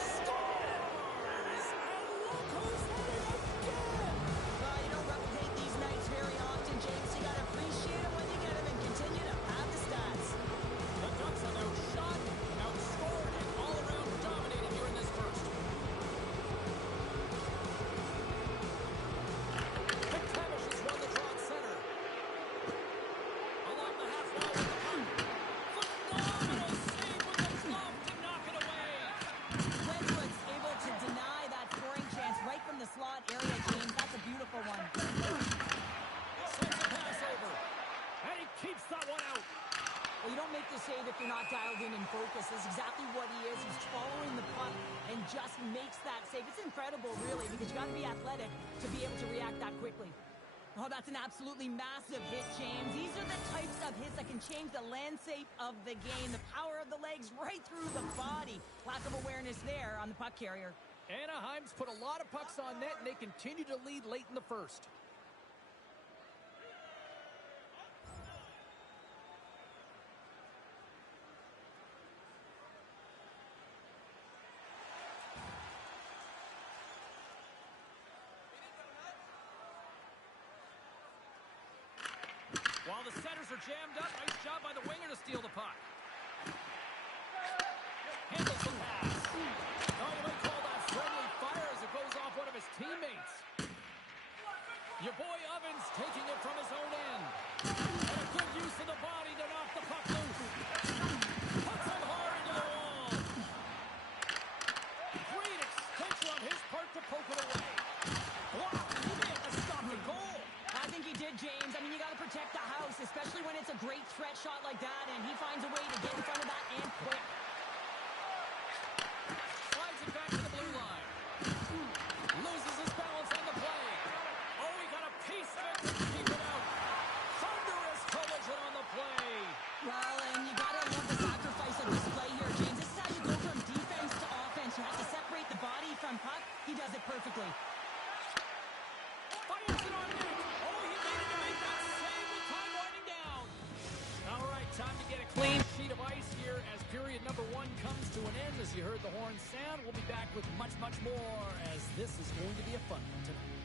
Scores! And look who's hitting again! Well, you don't replicate these nights very often, James. You got to appreciate them when you get them and continue to pad the stats. The Ducks have outshot, outscored, and all around dominated here in this first. McTavish has won the draw at center. Along the half wall with the puck. Phenomenal save with the glove to knock it away. Wedgwood's able to deny that scoring chance right from the slot area, James. That's a beautiful one. Sends a pass over. And he keeps that one out. Well, you don't make the save if you're not dialed in and focused. That's exactly what he is. He's following the puck and just makes that save. It's incredible, really, because you got to be athletic to be able to react that quickly. Oh, that's an absolutely massive hit, James. These are the types of hits that can change the landscape of the game. The power of the legs right through the body. Lack of awareness there on the puck carrier. Anaheim's put a lot of pucks on net, and they continue to lead late in the first. While the centers are jammed up, nice job by the winger to steal the puck. Handles the pass. Oh, you might call that friendly fire as it goes off one of his teammates. Your boy Ovens taking it from his own end. And a good use of the body to knock the puck loose. Puts him hard into the wall. Great extension on his part to poke it away. Wow, he may have to stop the goal. I think he did, James. I mean, you got to protect the house, especially when it's a great threat shot like that, and he finds a way to get in front of that and quick. Slides it back to the blue line. Loses his balance on the play. Oh, he got a piece of it to keep it out. Thunderous collision on the play. Well, and you got to love the sacrifice of this play here, James. This is how you go from defense to offense. You have to separate the body from puck. He does it perfectly. Fires it on net. Oh, he needed to make that save with time winding down. All right, time to get a clean sheet of ice here as period number 1 comes to an end. As you heard the horn sound, we'll be back with much, much more as this is going to be a fun one tonight.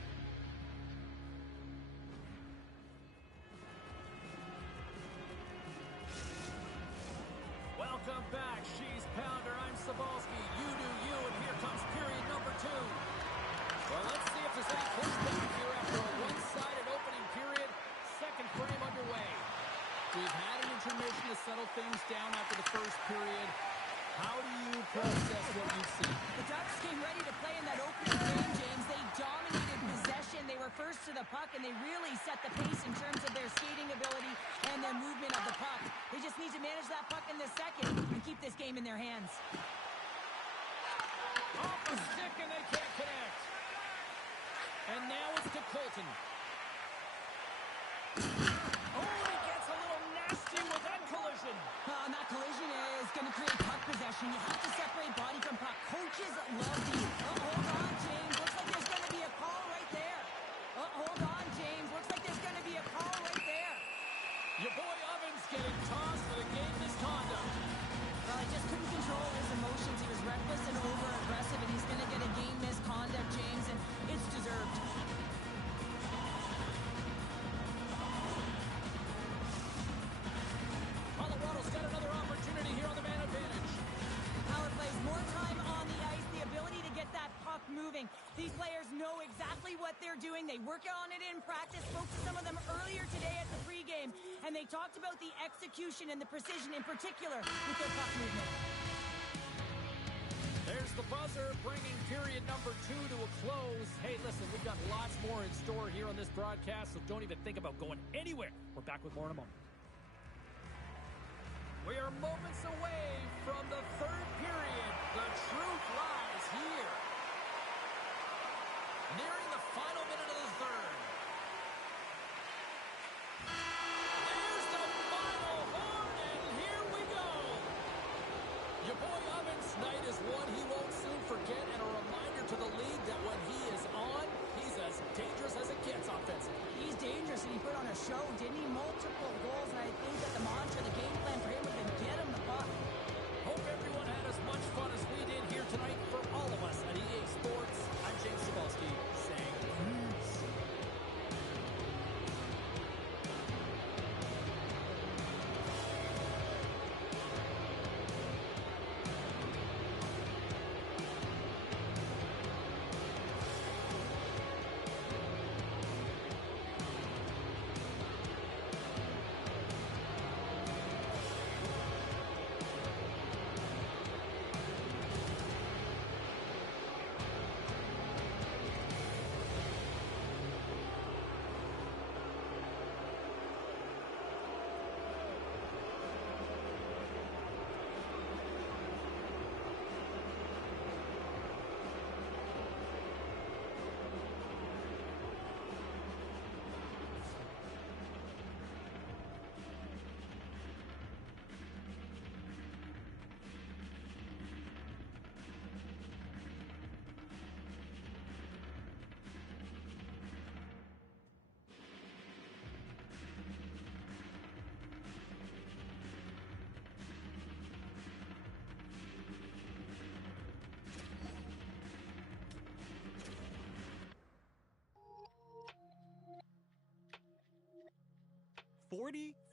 Welcome back, She's Pounder. I'm Sabalski. You do you, and here comes period number 2. Well, let's see if there's any pushback here after a one-sided opening period. Second frame underway. We've had an intermission to settle things down after the first period. How do you process what you've seen? The Ducks came ready to play in that opening game, James. They dominated possession. They were first to the puck, and they really set the pace in terms of their skating ability and their movement of the puck. They just need to manage that puck in the second and keep this game in their hands. Off the stick, and they can't connect. And now it's to Colton. Oh, he gets a little nasty with that collision. And that collision is going to create puck possession. You have to separate body from puck. Coaches love these. Oh, hold on, James. Looks like there's going to be a call right there. Oh, hold on, James. Looks like there's going to be a call right there. Your boy Ovens getting tossed for the game misconduct. Well, he just couldn't control his emotions. He was reckless and over-aggressive, and he's going to get a game misconduct, James, and it's deserved. Colorado's got another opportunity here on the man advantage. Power plays more time on the ice, the ability to get that puck training. These players know exactly what they're doing. They work on it in practice. Spoke to some of them earlier today at the pregame, and they talked about the execution and the precision in particular with their puck movement. There's the buzzer, bringing period number 2 to a close. Hey, listen, we've got lots more in store here on this broadcast, so don't even think about going anywhere. We're back with more in a moment. We are moments away from the third period. The truth lies here. Nearing the final minute of the third. There's the final horn, and here we go. Your boy Ovens' night is one he won't soon forget, and a reminder to the league that when he is on, he's as dangerous as it gets offensively. He's dangerous, and he put on a show, didn't he? Multiple goals, and I think that the mantra, the game plan for him would have been get him the puck. Hope everyone had as much fun as we did here tonight. For all of us at EA Sports, I'm James Cybulski saying peace.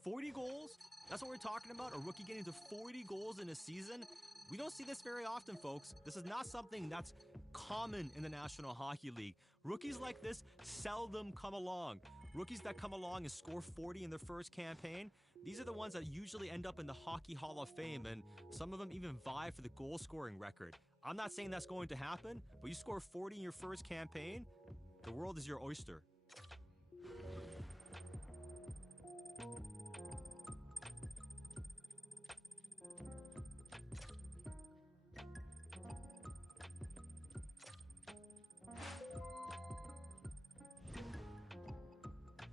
Forty goals? That's what we're talking about? A rookie getting to 40 goals in a season? We don't see this very often, folks. This is not something that's common in the National Hockey League. Rookies like this seldom come along. Rookies that come along and score 40 in their first campaign, these are the ones that usually end up in the Hockey Hall of Fame, and some of them even vie for the goal-scoring record. I'm not saying that's going to happen, but you score 40 in your first campaign, the world is your oyster.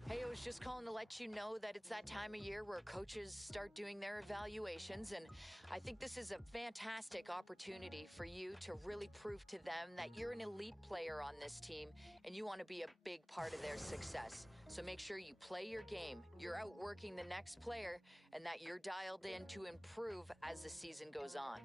Hey, I was just calling to let you know that it's that time of year where coaches start doing their evaluations, and I think this is a fantastic opportunity for you to really prove to them that you're an elite player on this team and you want to be a big part of their success. So make sure you play your game, you're outworking the next player, and that you're dialed in to improve as the season goes on.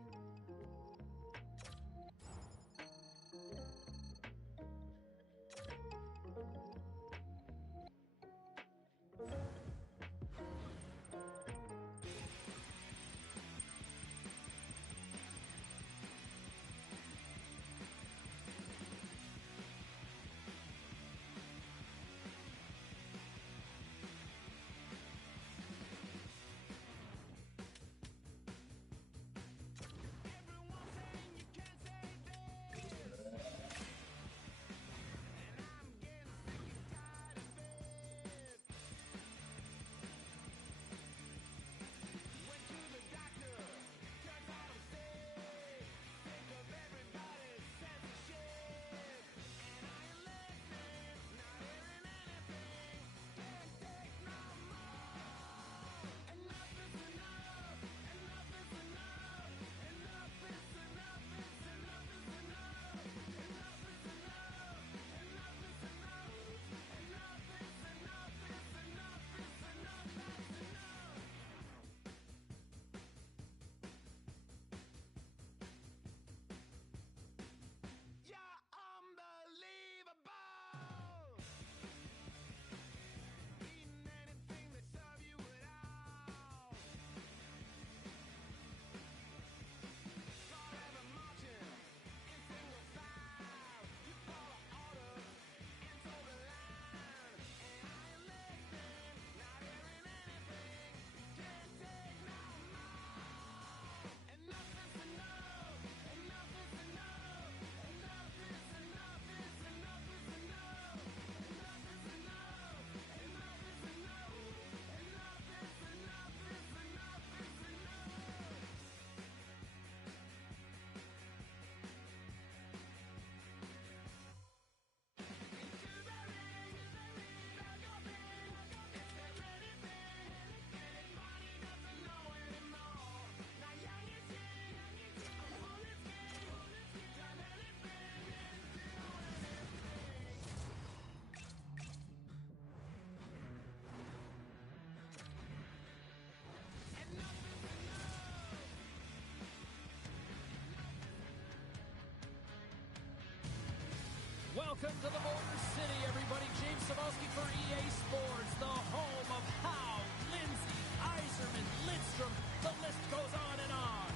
Welcome to the Motor City, everybody. James Cybulski for EA Sports, the home of Howe, Lindsay, Yzerman, Lidstrom. The list goes on and on.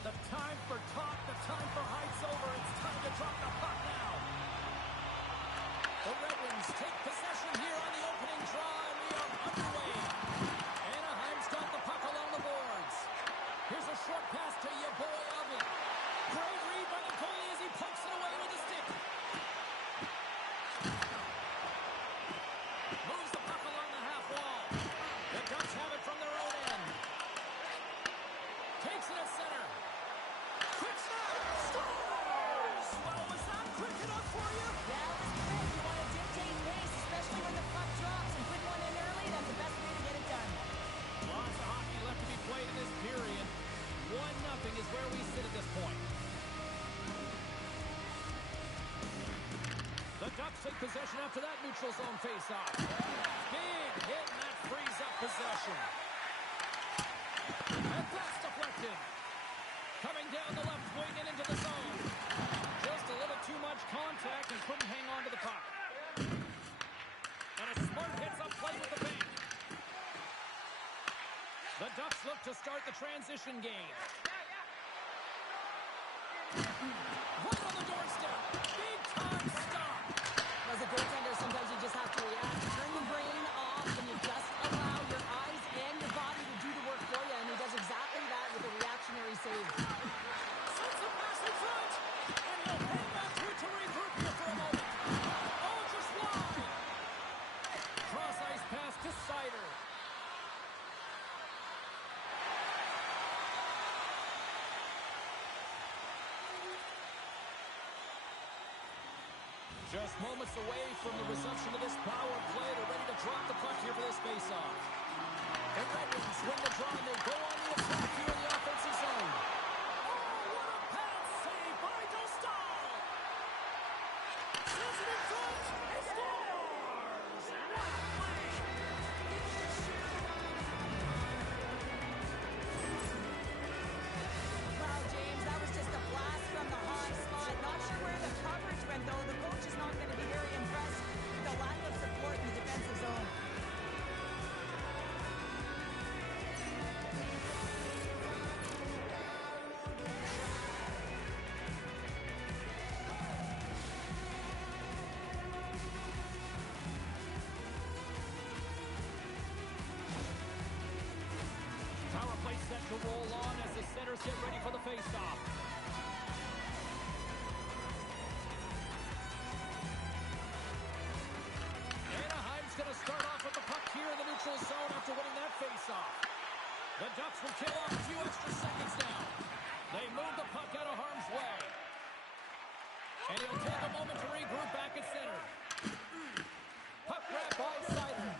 The time for talk, the time for heights over. It's time to drop the puck now. The Red Wings take possession here on the opening draw, and we are underway. Anaheim's got the puck along the boards. Here's a short pass to your boy Oven. Great read by the goalie as he pokes it away with a stick. Moves the puck along the half wall. The Ducks have it from their own end. Takes it at center. Quick snap! Scores! Well, was that quick enough for you? That was quick. You want to dictate pace, especially when the puck drops, and put one in early. That's the best way to get it done. Lots of hockey left to be played in this period. 1-0 is where we sit at this point. The Ducks take possession after that neutral zone face-off. Big hit, and that frees up possession. And that's deflected. Coming down the left wing and into the zone. Just a little too much contact and couldn't hang on to the puck. And a smart hits up play with the bank. The Ducks look to start the transition game. Right on the doorstep. Big time stop. As a goaltender, sometimes you just have to react. Turn the brain off, and you just allow your eyes and your body to do the work for you, and he does exactly that with a reactionary save. Sends the pass in front. And he'll hang back through to regroup here for a moment. Oh, just wide. Cross ice pass to Seider. Just moments away from the resumption of this power play. They're ready to drop the puck here for this face-off. The Red Wings win the draw, and they go on the attack here in the offensive zone. Oh, what a pad save by Dostal! Sends it in front, and scores! What a play! Wow, James, that was just a blast from the high spot. Not sure where the coverage went, though. The coach is not going to be very impressed with the lack of support in the defensive zone. Power play set to roll on as the centers get ready for the face-off. Anaheim's going to start off with the puck here in the neutral zone after winning that face-off. The Ducks will kill off a few extra seconds now. They move the puck out of harm's way. And he'll take a moment to regroup back at center. Puck grab by Seider.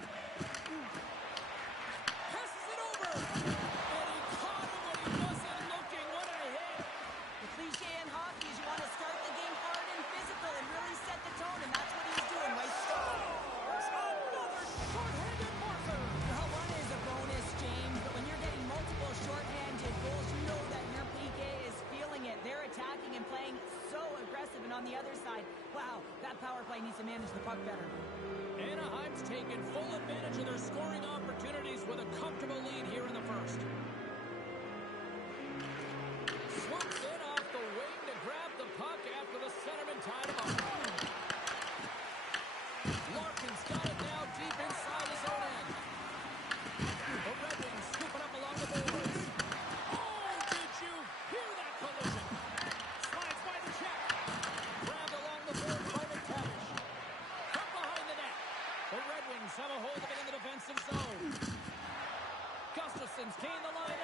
Passes it over. And he caught him when he wasn't looking. What a hit. The cliche in hockey is you want to start the game hard and physical and really set the tone, and that's what he's doing right now. Another short-handed marker. Well, one is a bonus, James, but when you're getting multiple short-handed goals, you know that your PK is feeling it. They're attacking and playing so aggressive, and on the other side, wow, that power play needs to manage the puck better. Anaheim's taken full advantage of their scoring opportunities with a comfortable lead here in the first. Swoops in off the wing to grab the puck after the centerman tied him up. Larkin's got it now deep inside his own end. The Red Wings scooping up along the boards. Oh, did you hear that collision? Slides by the check. Grabbed along the boards by McTavish. From behind the net. The Red Wings have a hold of it in the defensive zone. Gustafson's gained the line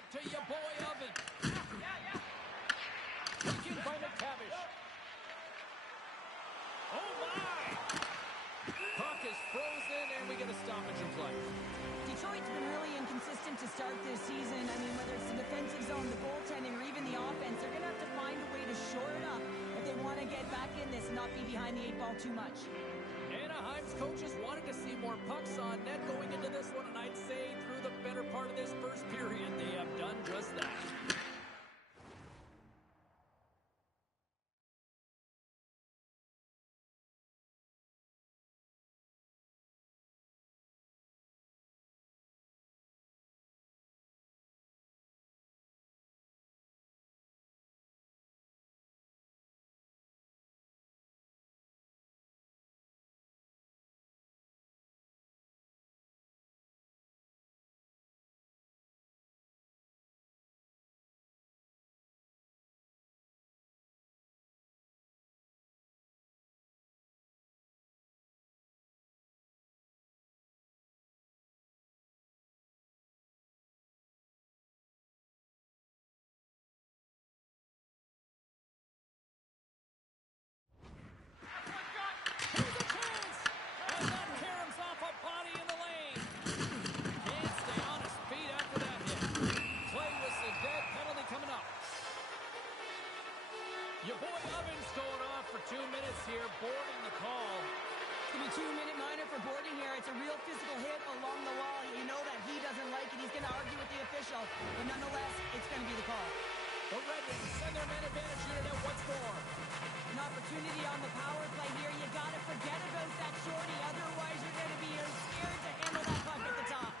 up to your boy Oven. Taken by McTavish. Oh my! Puck is frozen, and we get a stoppage in play. Detroit's been really inconsistent to start this season. I mean, whether it's the defensive zone, the goaltending, or even the offense, they're going to have to find a way to shore it up if they want to get back in this and not be behind the 8 ball too much. Anaheim's coaches wanted to see more pucks on net going into this one, and I'd say through the better part of this first period, they have done just that. Your boy Ovens going off for 2 minutes here, boarding the call. It's going to be 2-minute minor for boarding here. It's a real physical hit along the wall. You know that he doesn't like it. He's going to argue with the official. But nonetheless, it's going to be the call. The Red Wings send their man advantage unit at what's more. An opportunity on the power play here. You got to forget about that shorty. Otherwise, you're going to be scared to handle that puck at the top.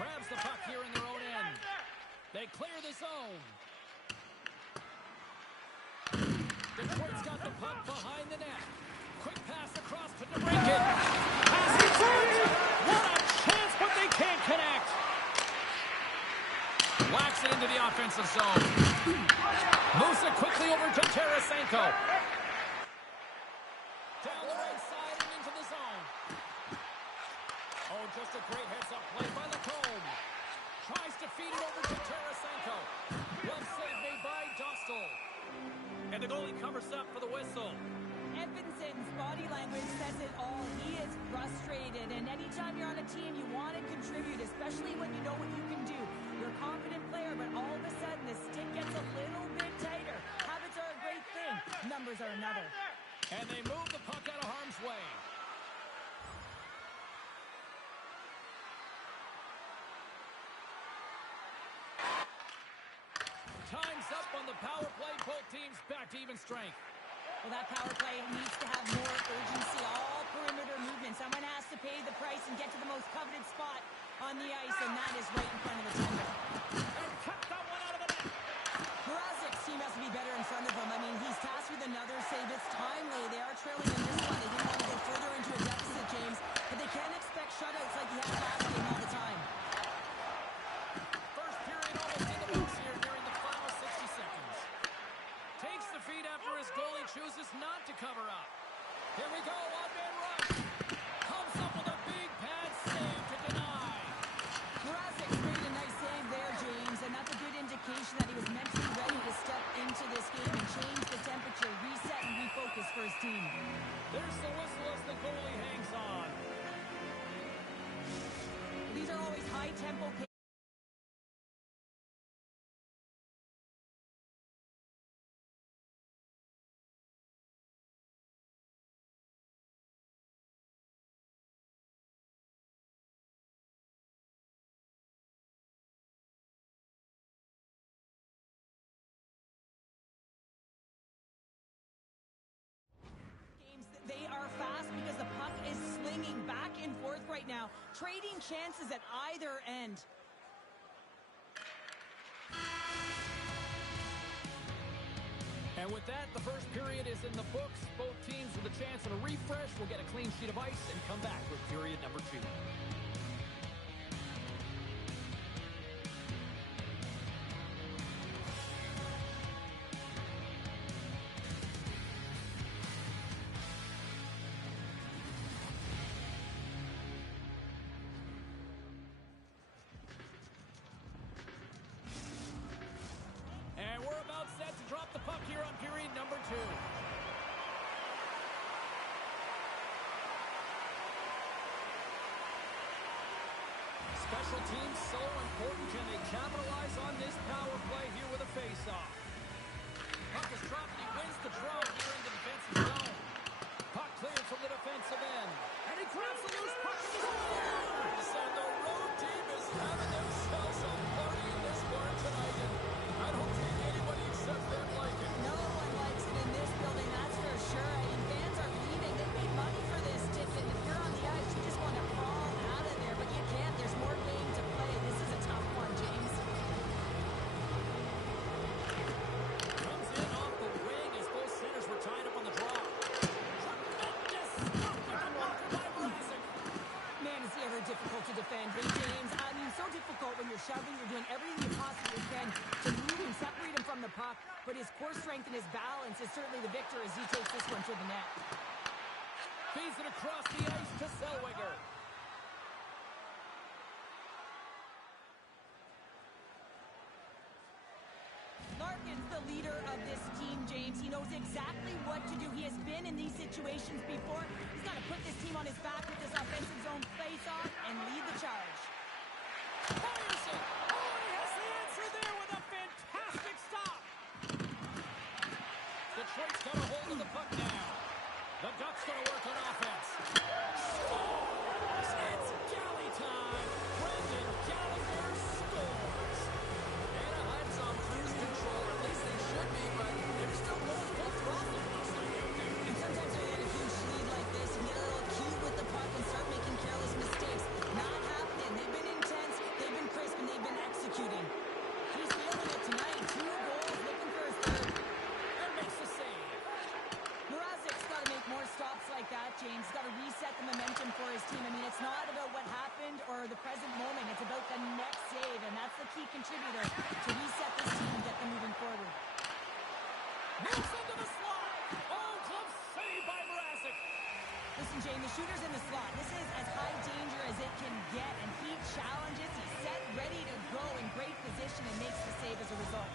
Grabs the puck here in their own end. They clear the zone. Detroit's got the puck behind the net. Quick pass across to DeBrincat. Pass in front. What a chance, but they can't connect. Whacks it into the offensive zone. Moves it quickly over to Tarasenko. Down the right side and into the zone. Oh, just a great heads-up play by Lacombe. Tries to feed it over to Tarasenko. Well save made by Dostal. And the goalie covers up for the whistle. Edvinson's body language says it all. He is frustrated, and anytime you're on a team, you want to contribute, especially when you know what you can do. You're a confident player, but all of a sudden, the stick gets a little bit tighter. Habits are a great thing. Numbers are another. And they move the puck out of harm's way. Time's up on the power play. Both teams back to even strength. Well, that power play needs to have more urgency. All perimeter movement. Someone has to pay the price and get to the most coveted spot on the ice, and that is right in front of the tender. And cut that one out of the net. Mrazek's team has to be better in front of him. I mean, he's tasked with another save. It's timely. They are trailing in this one. They didn't want to go further into a deficit, James, but they can't expect shutouts like he had last game all the time. First period almost in the books here during the final 60 seconds. Takes the feed after his goalie chooses not to cover up. Here we go, one-man rush. Comes up with a big pad save to deny. Mrazek's made a nice save there, James, and that's a good indication that he was mentally ready to step into this game and change the temperature, reset, and refocus for his team. There's the whistle as the goalie hangs on. These are always high-tempo They are fast because the puck is slinging back and forth right now, trading chances at either end. And with that, the first period is in the books. Both teams with a chance at a refresh will get a clean sheet of ice and come back with period number 2. Special teams so important. Can they capitalize on this power play here with a face-off? Puck is dropped, and he wins the draw here in the defensive zone. Puck cleared from the defensive end. And he grabs the loose puck and scores! And the road team is having themselves a party in this one tonight. And I don't think anybody except them like it. No one likes it in this building, that's for sure. I mean, fans are leaving. They paid money for this ticket. If you're on the ice, you just want to crawl out of there, but you can't. There's more game to play. This is a tough one, James. Comes in off the wing as both centers were tied up on the draw. Tremendous stop with the blocker by Mrazek. Man, is he ever difficult to defend. Hey, James, I mean, so difficult when you're shoving. You're doing everything you possibly can to move him, separate him from the puck. But his core strength and his balance is certainly the victor as he takes this one to the net. Feeds it across the ice to Zellweger. Larkin's the leader of this team, James. He knows exactly what to do. He has been in these situations before. He's got to put this team on his back with this offensive zone face-off and lead the charge. Fires it. Oh, he has the answer there with a fantastic stop. Detroit's got a hold of the puck now. The Ducks going to work on offense. Scores! It's Galley time. Brendan Gallagher scores. Anaheim's on cruise control, or at least they should be, but they're still going full throttle, it looks like out there. And sometimes when you get a huge lead like this, you get a little cute with the puck and start making careless mistakes. Not happening. They've been intense, they've been crisp, and they've been executing. He's feeling it tonight. 2 goals, looking for his third. And makes the save. Mrazek's got to make more stops like that, James. He's got to reset the momentum for his team. I mean, it's not about what happened or the present moment. It's about the next save, and that's the key contributor to reset this team and get them moving forward. Moves into the slot. Oh, close save by Mrazek. Listen, Jane, the shooter's in the slot. This is as high danger as it can get, and he challenges. He's set, ready to go in great position, and makes the save as a result.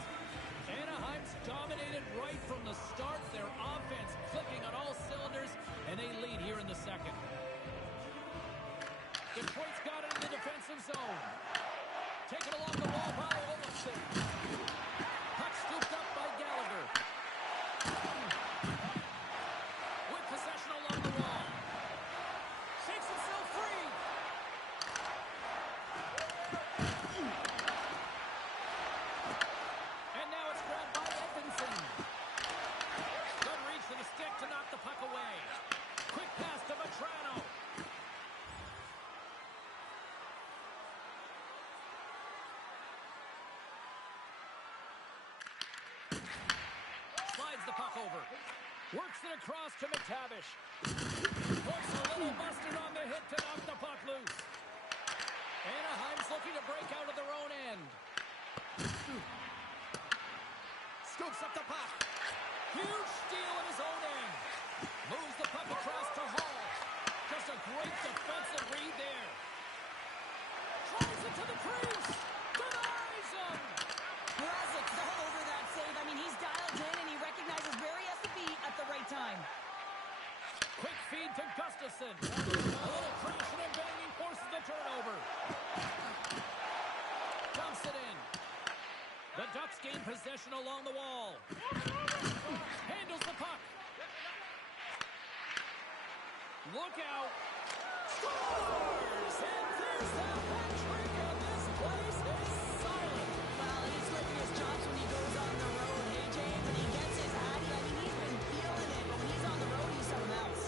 Anaheim's dominated right from the start. Their offense clicking on all cylinders, and they lead here in the second. Detroit's got it in the defensive zone. Taken along the wall by Olofsson. Puck scooped up by Gallagher. With possession along the wall. Shakes himself free. And now it's grabbed by Edmondson. Good reach to the stick to knock the puck away. Quick pass to Vetrano. Slides the puck over. Works it across to McTavish. Puts a little mustard on the hit to knock the puck loose. Anaheim's looking to break out of their own end. Scoops up the puck. Huge steal in his own end. Moves the puck across to Hall. Just a great defensive read there. Drives it to the crease. Denies him. Mrazek's all over that save. I mean, he's dialed in, and he recognizes where he has to be at the right time. Quick feed to Gustafsson. A little crashing and banging forces the turnover. Dumps it in. The Ducks gain possession along the wall. Handles the puck. Look out. Scores! And there's the hat trick, and this place is silent. Well, he's licking his chops when he goes on the road. Hey, James, when he gets his Hattie, I mean, he's been feeling it, but when he's on the road, he's something else.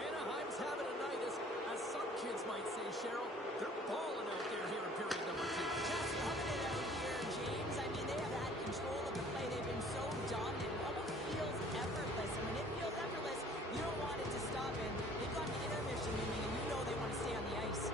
Anaheim's having a night, as some kids might say, Cheryl. They're balling out there here in period number 2. Just loving it out here, James. I mean, they have had control of the play. They've been so dominant. It almost feels effortless. And when it feels effortless, you don't want it to stop. And they've got the intermission looming, and you know they want to stay on the ice.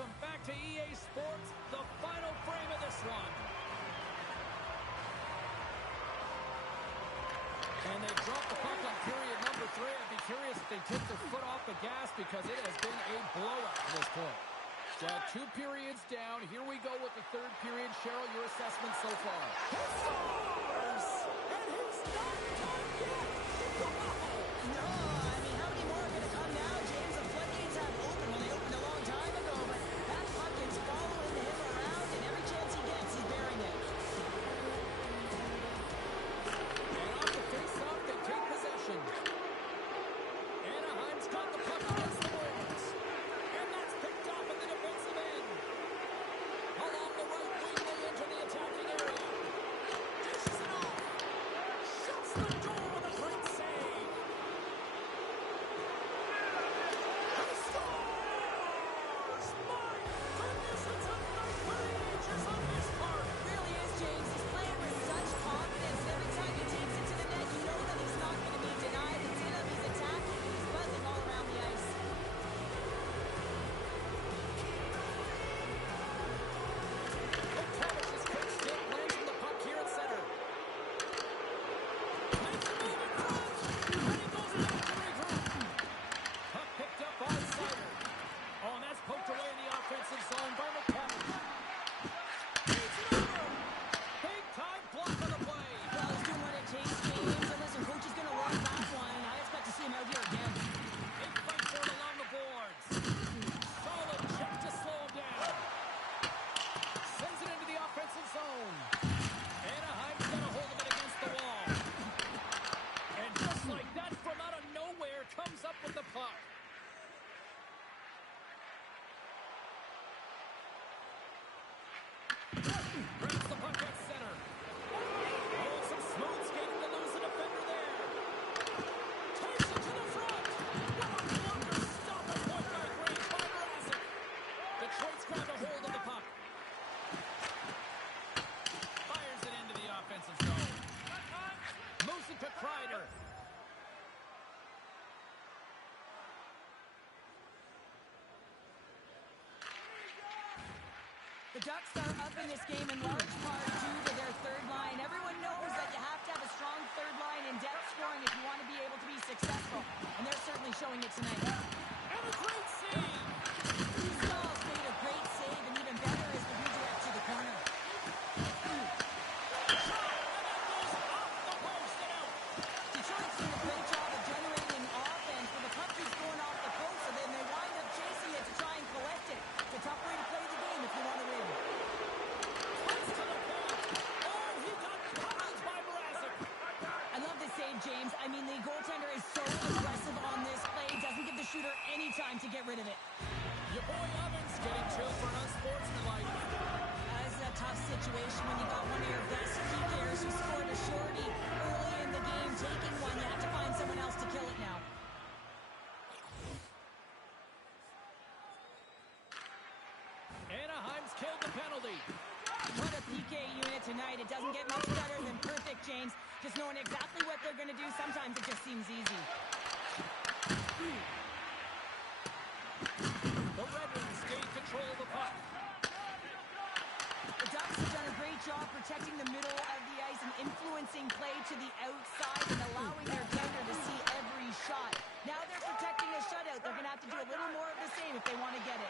welcome back to EA Sports, the final frame of this one. And they drop the puck on period number 3. I'd be curious if they take their foot off the gas because it has been a blowout to this point. 2 periods down. Here we go with the 3rd period. Cheryl, your assessment so far? He scores! And he's not done yet! No, I mean, how many more are going to come now, James? The floodgates have opened. Well, they opened a long time ago, but that puck is following him around, and every chance he gets, he's bearing it. And off the face-off, they take possession. Anaheim's got the puck against the boards. And that's picked off at the defensive end. Along the right wing, they enter the attacking area. Dishes it off. Shuts the door with a great save. He scores! My goodness, it's a night for the ages on this part. It really is, James. He's playing with such confidence. Every time he takes it to the net, you know that he's not going to be denied. It's in him. He's attacking. He's buzzing all around the ice. McTavish's quick stick lands the puck here at center. Makes a move in front, and he goes back to regroup. Puck picked up by Sider. Oh, and that's poked away in the offensive zone by McTavish. Beats it over. Big time block on the play. Well, he's doing what it takes, James. And listen, coach is going to run that one, and I expect to see him out here again. Big fight for it along the boards. Solid check to slow him down. Sends it into the offensive zone. Anaheim's got a hold of it against the wall. And just like that, from out of nowhere, comes up with the puck. Grabs the puck at center. Oh, some smooth skating to lose the defender there. Takes it to the front. What a blunder. Stop at point guard range by Mrazek. Detroit's grabbed a hold of the puck. Fires it into the offensive zone. Moves it to Kreider. The Ducks are up in this game in large part due to their third line. Everyone knows that you have to have a strong third line in depth scoring if you want to be able to be successful. And they're certainly showing it tonight. And a great save. Stahl's made a great save, and even better is the redirect to the corner. Detroit's doing a great job of generating offense, but the puck keeps going off the post, and then they wind up chasing it to try and collect it. It's a tough way to play the game if you want to win. I love this save, James. I mean, the goaltender is so aggressive on this play, doesn't give the shooter any time to get rid of it. Your boy Ovens getting chilled for an unsportsmanlike. This is a tough situation when you got one of your best PKers who scored a shorty early in the game, taking one. You have to find someone else to kill it now. Anaheim's killed the penalty. What a PK unit tonight. It doesn't get much better than perfect, James. Just knowing exactly what they're going to do, sometimes it just seems easy. The Red Wings gain control of the puck. The Ducks have done a great job protecting the middle of the ice and influencing play to the outside and allowing their defender to see every shot. Now they're protecting a shutout. They're going to have to do a little more of the same if they want to get it.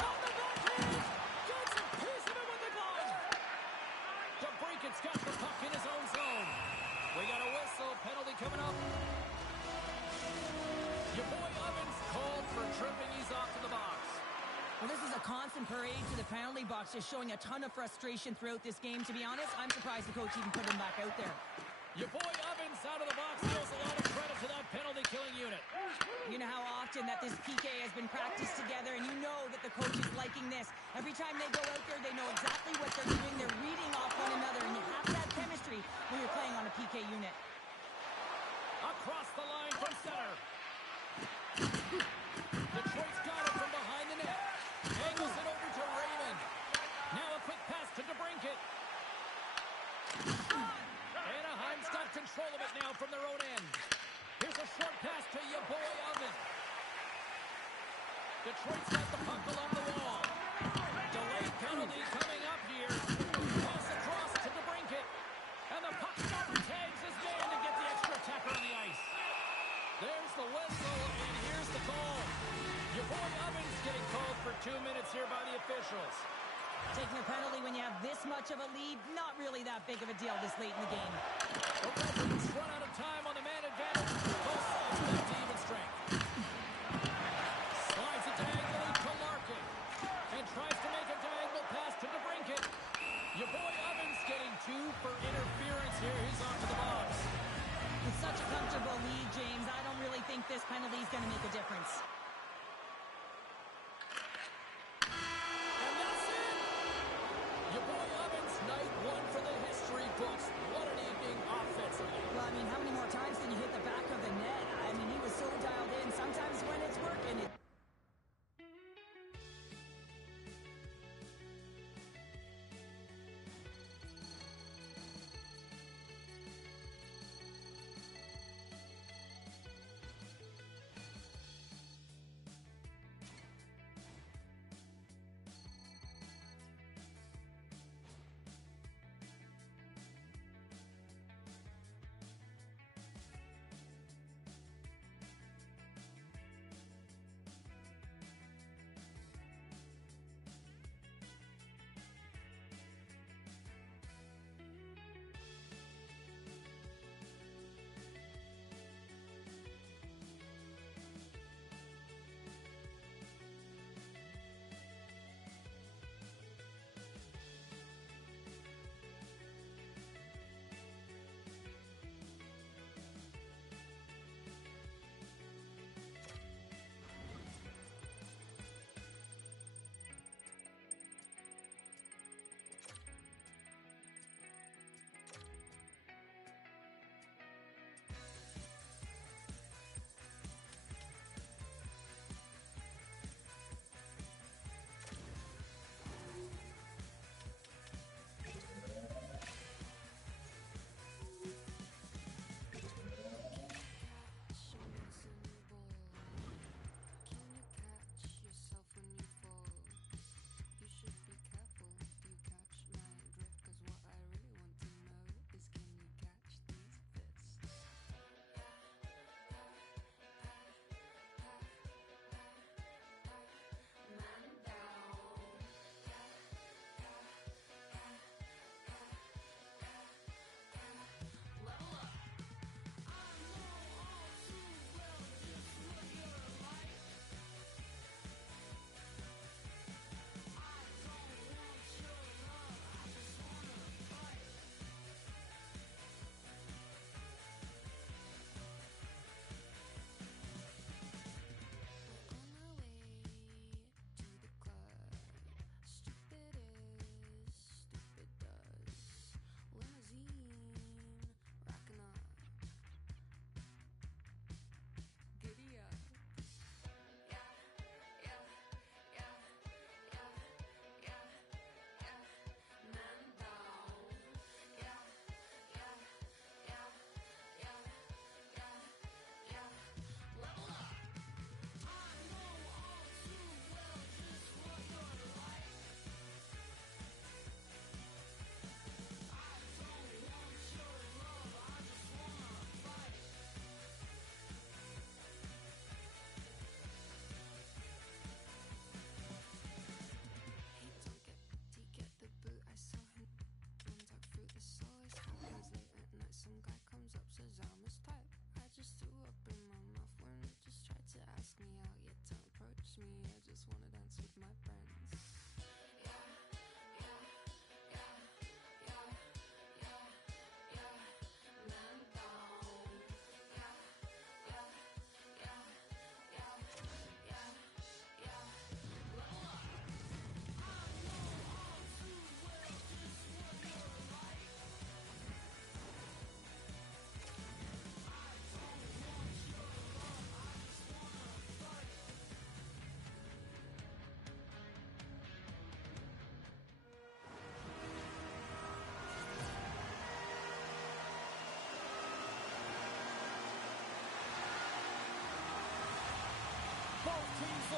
On the backhand! Gets a piece of it with the glove! DeBrinket's got the puck in his own zone. We got a whistle. Penalty coming up. Your boy Ovens called for tripping. He's off to the box. Well, this is a constant parade to the penalty box, just showing a ton of frustration throughout this game. To be honest, I'm surprised the coach even put him back out there. Your boy Ovens out of the box deals a lot of credit to that penalty-killing unit. You know how often that this PK has been practiced together, and you know that the coach is liking this. Every time they go out there, they know exactly what they're doing. They're reading off one another, and you have to have chemistry when you're playing on a PK unit. Across the line from center. Detroit's got it from behind the net. Angles it over to Raymond. Now a quick pass to DeBrinket. Anaheim's got control of it now from their own end. Here's a short pass to your boy Ovens. Detroit's got the puck along the wall. Delayed penalty coming up here. Pass across to DeBrincat. And the puck stopper tags his man to get the extra attacker on the ice. There's the whistle, and here's the call. Your boy Ovens getting called for 2 minutes here by the officials. Taking a penalty when you have this much of a lead, not really that big of a deal this late in the game. The Red Wings run out of time on the man advantage. Both sides back to even strength. Slides it diagonally to Larkin. And tries to make a diagonal pass to DeBrincat. Your boy Ovens getting 2 for interference here. He's on to the box. With such a comfortable lead, James, I don't really think this penalty is going to make a difference. And that's it. Your boy Ovens, night 1 for the history books. What an evening offensively. Well, I mean, how many more times can you hit the back of the net? I mean, he was so dialed in. Sometimes when it's working, it...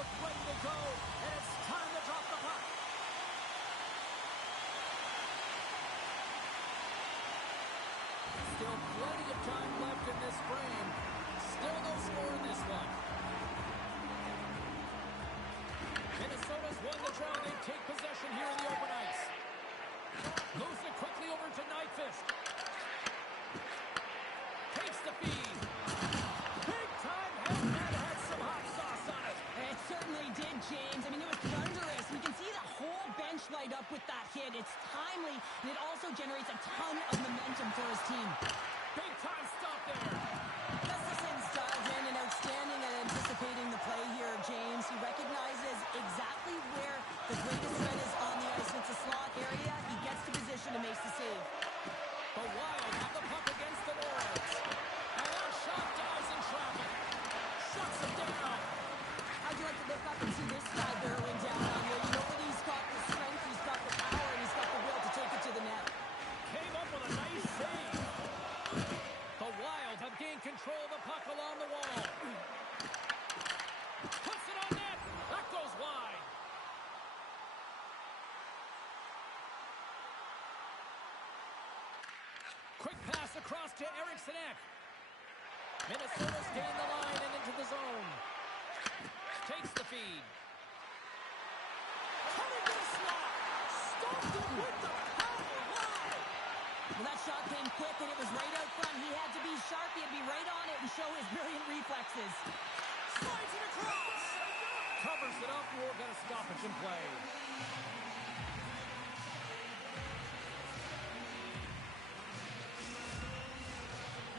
look ready to go, and it's time to drop the puck. Still plenty of time left in this frame. Still no score in this one. Minnesota's won the draw. They take possession here in the open ice. Moves it quickly over to Nyquist. Takes the feed. Big time head. That had some hot sauce on it. It certainly did, James. I mean, it was thunderous. We can see the whole bench light up with that hit. It's timely, and it also generates a ton of momentum for his team. Big time stop there. Gustafsson styles in and outstanding at anticipating the play here, James. He recognizes exactly where the greatest threat is on the ice. It's a slot area. He gets to position and makes the save. The Wild have the puck against the Nords. And that shot dies in traffic. Shuts him down. How'd you like to look up and see this guy barreling down on you? You know that he's got the strength, he's got the power, and he's got the will to take it to the net. Came up with a nice save. The Wild have gained control of the puck along the wall. Puts it on net. That goes wide. Quick pass across to Eriksson Ek. Minnesota's gained the line and into the zone. Takes the feed. Coming to the slot. Stopped it with the power. Wow. Well, that shot came quick, and it was right out front. He had to be sharp. He had to be right on it and show his brilliant reflexes. Slides it across. Covers it up. We'll get a stoppage in play.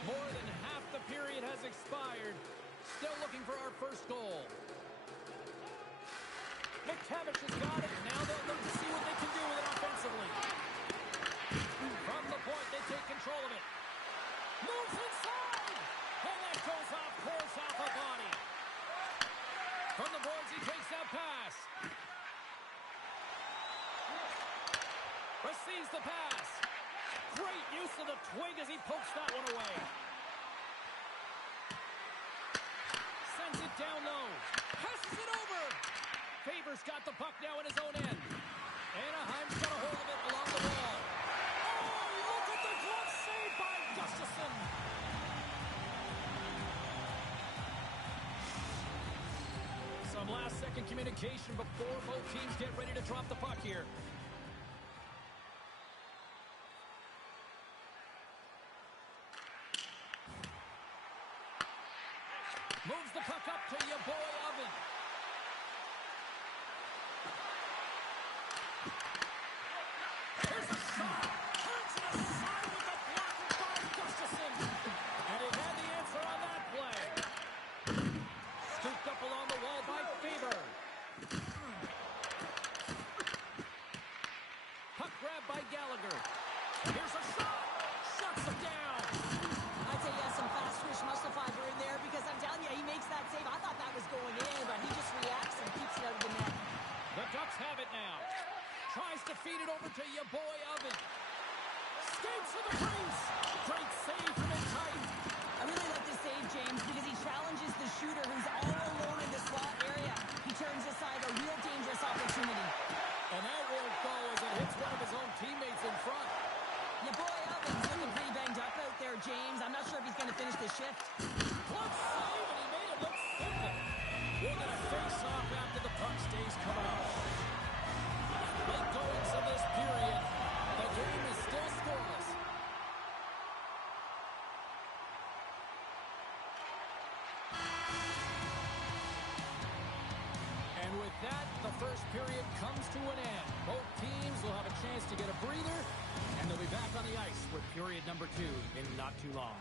More than half the period has expired. Still looking for our first goal. McTavish has got it. Now they'll look to see what they can do with it offensively. From the point, they take control of it. Moves inside! And that goes off course off a body. From the boards, he takes that pass. Receives the pass. Great use of the twig as he pokes that one away. Sends it down low. Passes it over. Faber's got the puck now in his own end. Anaheim's got a hold of it along the wall. Oh, look at the glove save by Gustafsson. Some last-second communication before both teams get ready to drop the puck here. Moves the puck up to your boy Oven. Here's a shot. Turns to the side with a block by Gustafsson. And he had the answer on that play. Scooped up along the wall by Faber. Puck grab by Gallagher. Here's a shot. Shuts him down. I'd say he has some fast twitch muscle fiber in there because I'm telling you, he makes that save. I thought that was going in, but he just reacts and keeps it out of the net. The Ducks have it now. Tries to feed it over to your boy Oven. Skates to the crease. Great save from in tight. I really like this save, James, because he challenges the shooter who's all alone in the slot area. He turns aside a real dangerous opportunity. And that won't go as it hits one of his own teammates in front. Your boy Oven's looking pretty banged up out there, James. I'm not sure if he's going to finish this shift. Clutch save, and he made it look simple. We're going to face off after the puck stays coming up. Late goings of this period. The game is still scoreless. And with that, the first period comes to an end. Both teams will have a chance to get a breather, and they'll be back on the ice with period number 2 in not too long.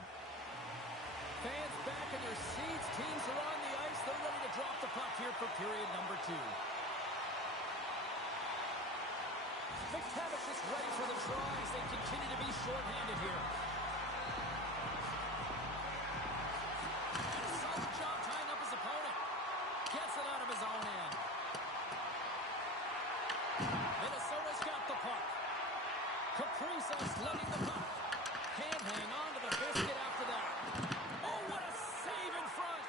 Fans back in their seats. Teams are on the ice. They're ready to drop the puck here for period number 2. McTavish is ready for the draw as they continue to be shorthanded here. And a solid job tying up his opponent. Gets it out of his own end. Minnesota's got the puck. Kaprizov's letting the puck. Can't hang on to the biscuit after that. Oh, what a save in front.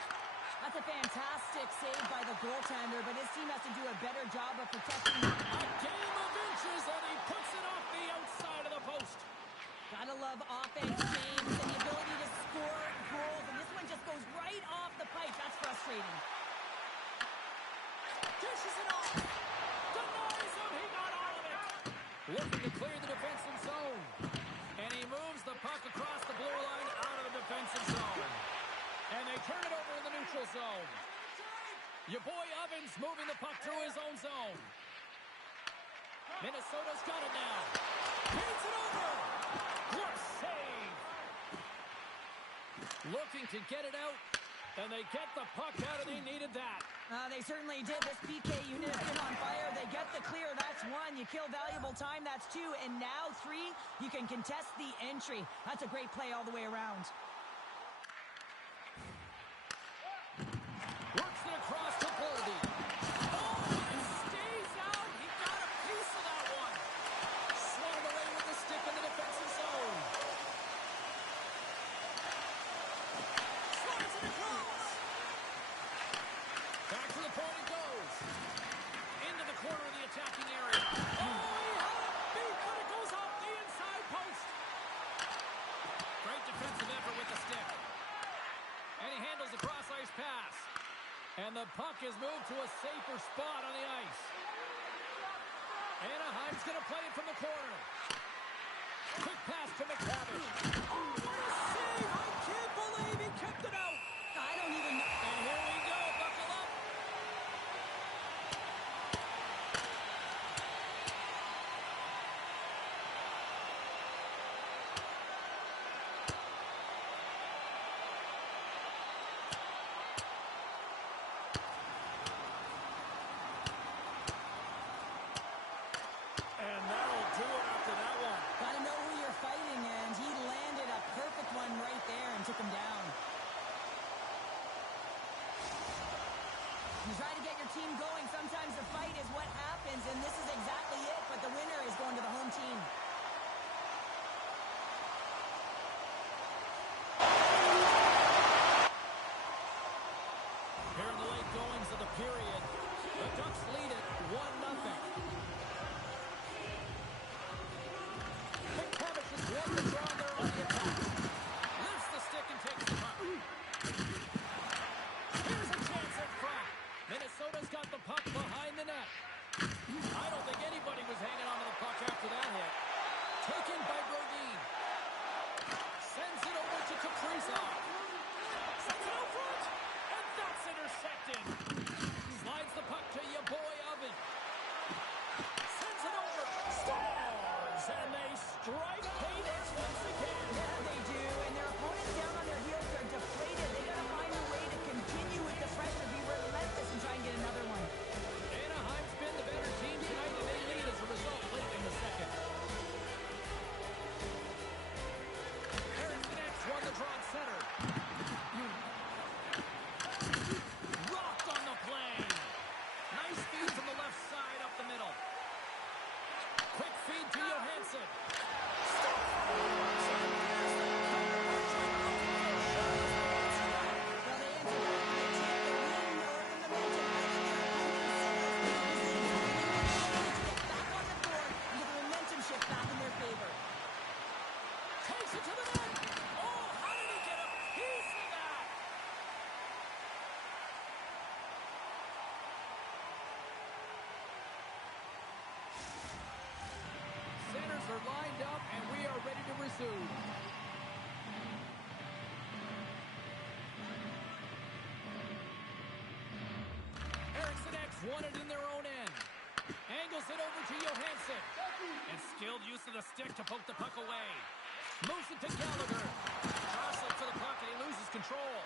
I That's a fantastic save by the goaltender, but his team has to do a better job of protecting. A game of inches, and he puts it off the outside of the post. Gotta love offense, James, and the ability to score goals, and this one just goes right off the pipe. That's frustrating. Dishes it off. Denies him. He got all of it. Looking to clear the defensive zone. And he moves the puck across the blue line out of the defensive zone. And they turn it over in the neutral zone. Your boy Ovens moving the puck through his own zone. Minnesota's got it now. Paints it over. What a save. Looking to get it out. And they get the puck out, and they needed that. They certainly did. This PK unit has been on fire. They get the clear. That's one. You kill valuable time. That's two. And now three, you can contest the entry. That's a great play all the way around. Works it across to Boldy. Oh, it stays out. He got a piece of that one. Swung away with the stick in the defensive zone. Slides it across. Back to the point it goes. Into the corner of the attacking area. Oh, he had it beat, but it goes off the inside post. Great defensive effort with the stick. And he handles the cross-ice pass. And the puck is moved to a safer spot on the ice. Anaheim's going to play it from the corner. Quick pass to McTavish. Oh, what a save! I can't believe he kept it out. I don't even know. And here we go. Buckle up. And that'll do it after that one. Gotta know who you're fighting, and he landed a perfect one right there and took him down. You try to get your team going. Sometimes the fight is what happens, and this is exactly it, but the winner is going to the home team. Here in the late goings of the period, the Ducks lead it 1-0. McTavish has won the draw there on the attack. Lifts the stick and takes the puck. Here's a chance in front. Minnesota's got the puck behind the net. I don't think anybody was hanging on to the puck after that hit. Taken by Brodin. Sends it over to Kaprizov. Sends it out front. And that's intercepted. Slides the puck to your boy Oven. Sends it over. Stars. And they strike paydirt once again. Yeah, they do, and their opponents down on their heels are deflated. They gotta find a way to continue with the pressure, be relentless, and try and get another one. Anaheim's been the better team tonight, and they lead as a result late in the second. Erickson X won the draw at center. Rocked on the play. Nice feed from the left side up the middle. Quick feed to Johansson. Well, they answer back with a chip, the win, or the momentum, letting their opponents to get back on the board and get the momentum shift back in their favor. Takes it to the net. Oh, how did he get a piece of that? Centers are lined up, and we are ready to resume. Erickson X won it in their own end. Angles it over to Johansson. And skilled use of the stick to poke the puck away. Moves it to Gallagher. Jostling for the puck, and he loses control.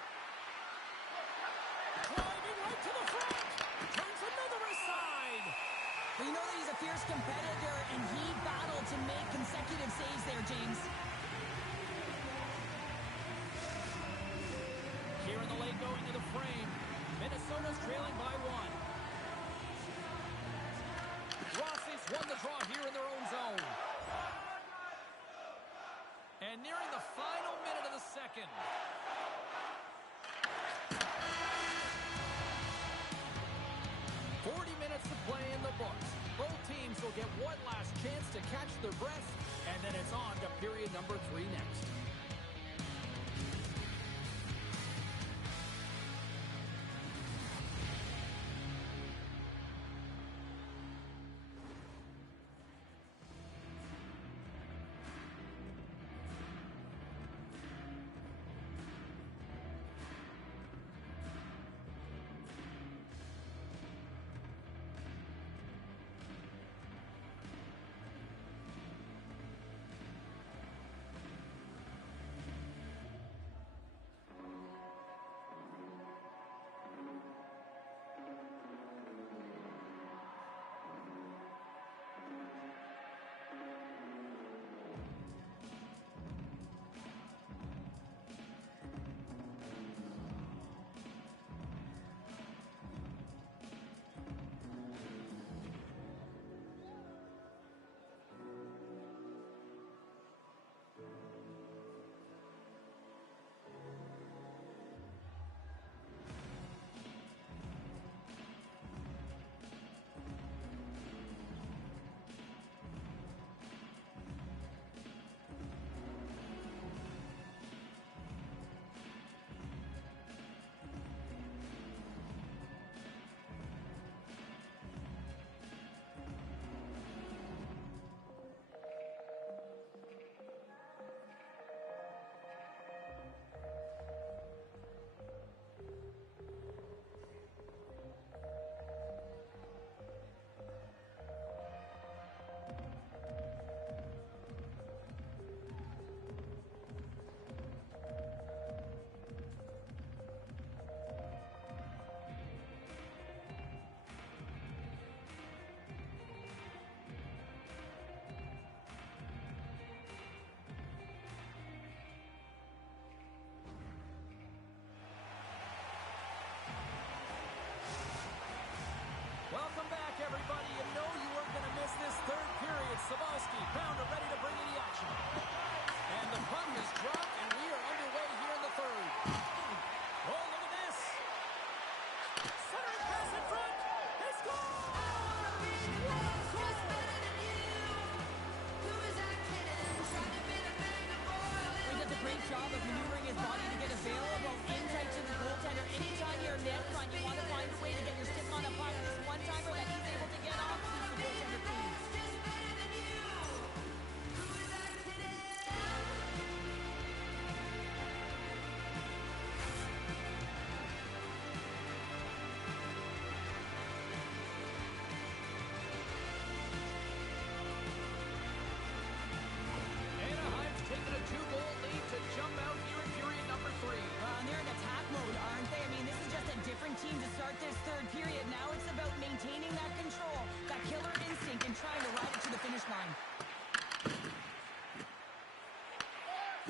Driving right to the front. Turns another aside. Well, you know that he's a fierce competitor, and he battled to make consecutive saves there, James. Here in the late going to the frame. Minnesota's trailing by 1. Rossi's won the draw here in their own zone. And nearing the final minute of the second. minutes to play in the books. Both teams will get one last chance to catch their breath, and then it's on to period number 3 next. Welcome back, everybody. You know you weren't going to miss this third period. Sabalski, Pounder ready to bring you the action. And the punt is dropped, and we are underway here in the third. Oh, look at this. Centering pass in front. They score! He does a great job of maneuvering his body to get available in tight to the goaltender. Anytime you're net front, you want to find a way to get your stick on a puck. This one-timer that he's able to get off keeps the goaltender clean. Anaheim's taken a 2-goal lead to jump out here in period number 3. And they're in attack mode, aren't they? I mean, this is just a different team to start this third period. Now it's about maintaining that control, that killer instinct, and trying to ride it to the finish line.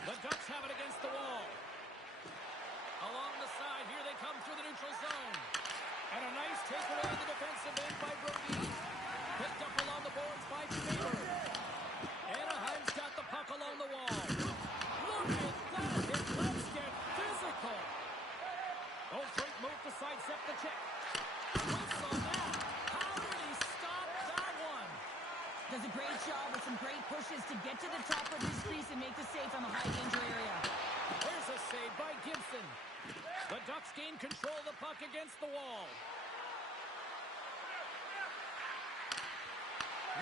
The Ducks have it against the wall. Along the side, here they come through the neutral zone. And a nice takeaway in the defensive end by Brodin. Picked up along the boards by Faber. Anaheim's got the puck along the wall. Look at that hit. Let's get physical. Oh, great move to sidestep the check. Whistle now. How did he stop that one? Does a great job with some great pushes to get to the top of his crease and make the save from a high-danger area. There's a save by Gibson. The Ducks gain control of the puck against the wall.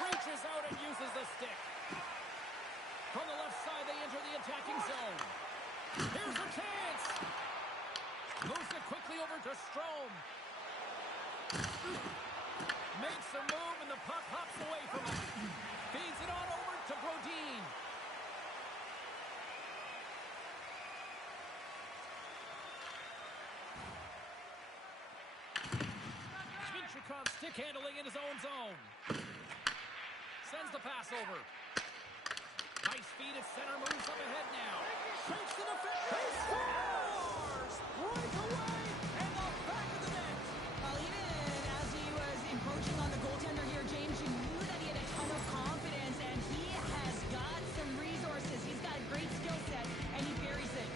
Reaches out and uses the stick. From the left side, they enter the attacking zone. Here's a chance. Moves it quickly over to Strome. Makes a move, and the puck hops away from him. Feeds it on over to Brodin. Dimitrikov stick handling in his own zone. Sends the pass over. Nice feed at center, moves up ahead now. Shakes the defense. He scores! Breakaway and the back of the net. Well, even as he was encroaching on the goaltender here, James, you knew that he had a ton of confidence, and he has got some resources. He's got a great skill set, and he buries it.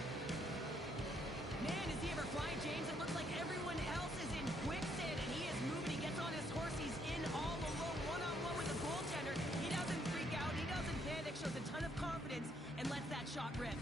Man, is he ever flying, James? It looks like everyone else is in quicksand, and he is moving. He gets on his horse. He's that shot ripped.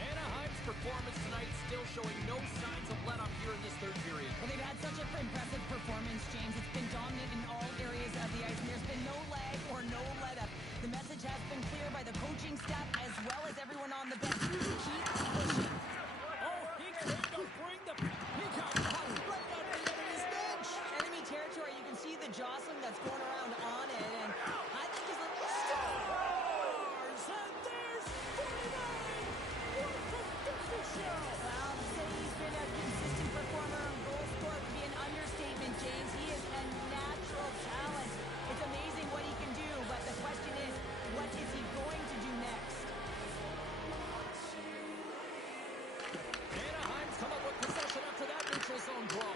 Anaheim's performance tonight still showing no signs of let up here in this third period. Well, they've had such an impressive performance, James. It's been dominant in all areas of the ice, and there's been no lag or no let-up. The message has been clear by the coaching staff as well as everyone on the bench. Keep pushing. Oh, he came to bring the... He got caught right on the enemy's bench. Enemy territory, you can see the jostling that's going around on it, and I think he's looking... Stars! And there's 49! Worth of 50 show! Well, to say he's been a consistent performer on goal scorer would be an understatement, James. He is a natural talent. It's amazing what he can do, but the question is, what is he going to do next? Anaheim's come up with possession after that neutral zone draw.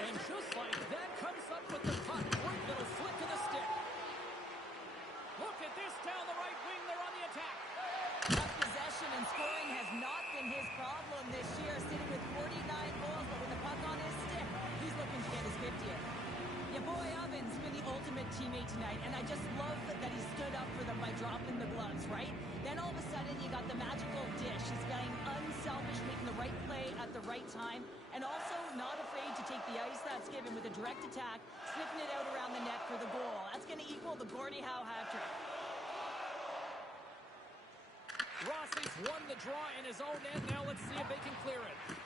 And just like that, comes up with the puck. Great little flick to the stick. Look at this down the right wing. They're on the attack. Puck possession and scoring has not been his problem this year, sitting with 49 goals, but with the puck on his stick, he's looking to get his 50th. Your boy Oven's been the ultimate teammate tonight, and I just love that he stood up for them by dropping the gloves, right? Then all of a sudden, you got the magical dish. He's being unselfish, making the right play at the right time, and also not afraid to take the ice that's given with a direct attack, sniffing it out around the net for the goal. That's going to equal the Gordie Howe hat-trick. Rossi's won the draw in his own end. Now let's see if they can clear it.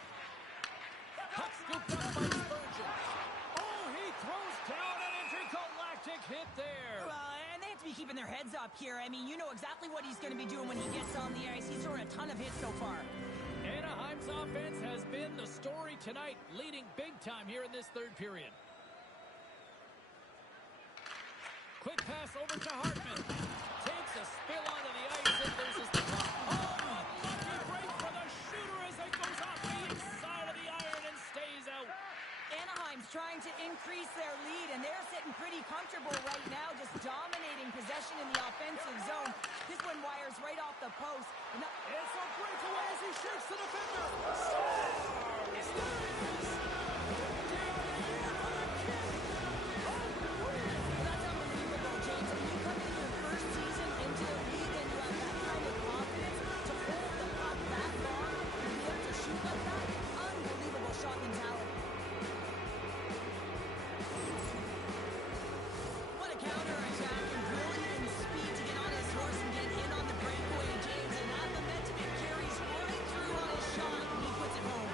Puck scooped up by Spurgeon. Oh, he throws down an intergalactic hit there. And they have to be keeping their heads up here. I mean, you know exactly what he's going to be doing when he gets on the ice. He's throwing a ton of hits so far. Anaheim's offense has been the story tonight, leading big time here in this third period. Quick pass over to Hartman. Takes a spill onto the ice and loses the puck. Oh, lucky break for the shooter as it goes off the inside of the iron and stays out. Anaheim's trying to increase their lead, and they're sitting pretty comfortable right now, just dominating possession in the offensive zone. This one wires right off the post. It's a breakaway as he shoots the defender. Stars! That's unbelievable, James. When you come into your first season into the league and you have that kind of confidence to hold the puck that long and be able to shoot like that, unbelievable shot mentality. What a counter-attack, and brilliant speed to get on his horse and get in on the breakaway, James, and that momentum it carries right through on his shot, and he puts it home.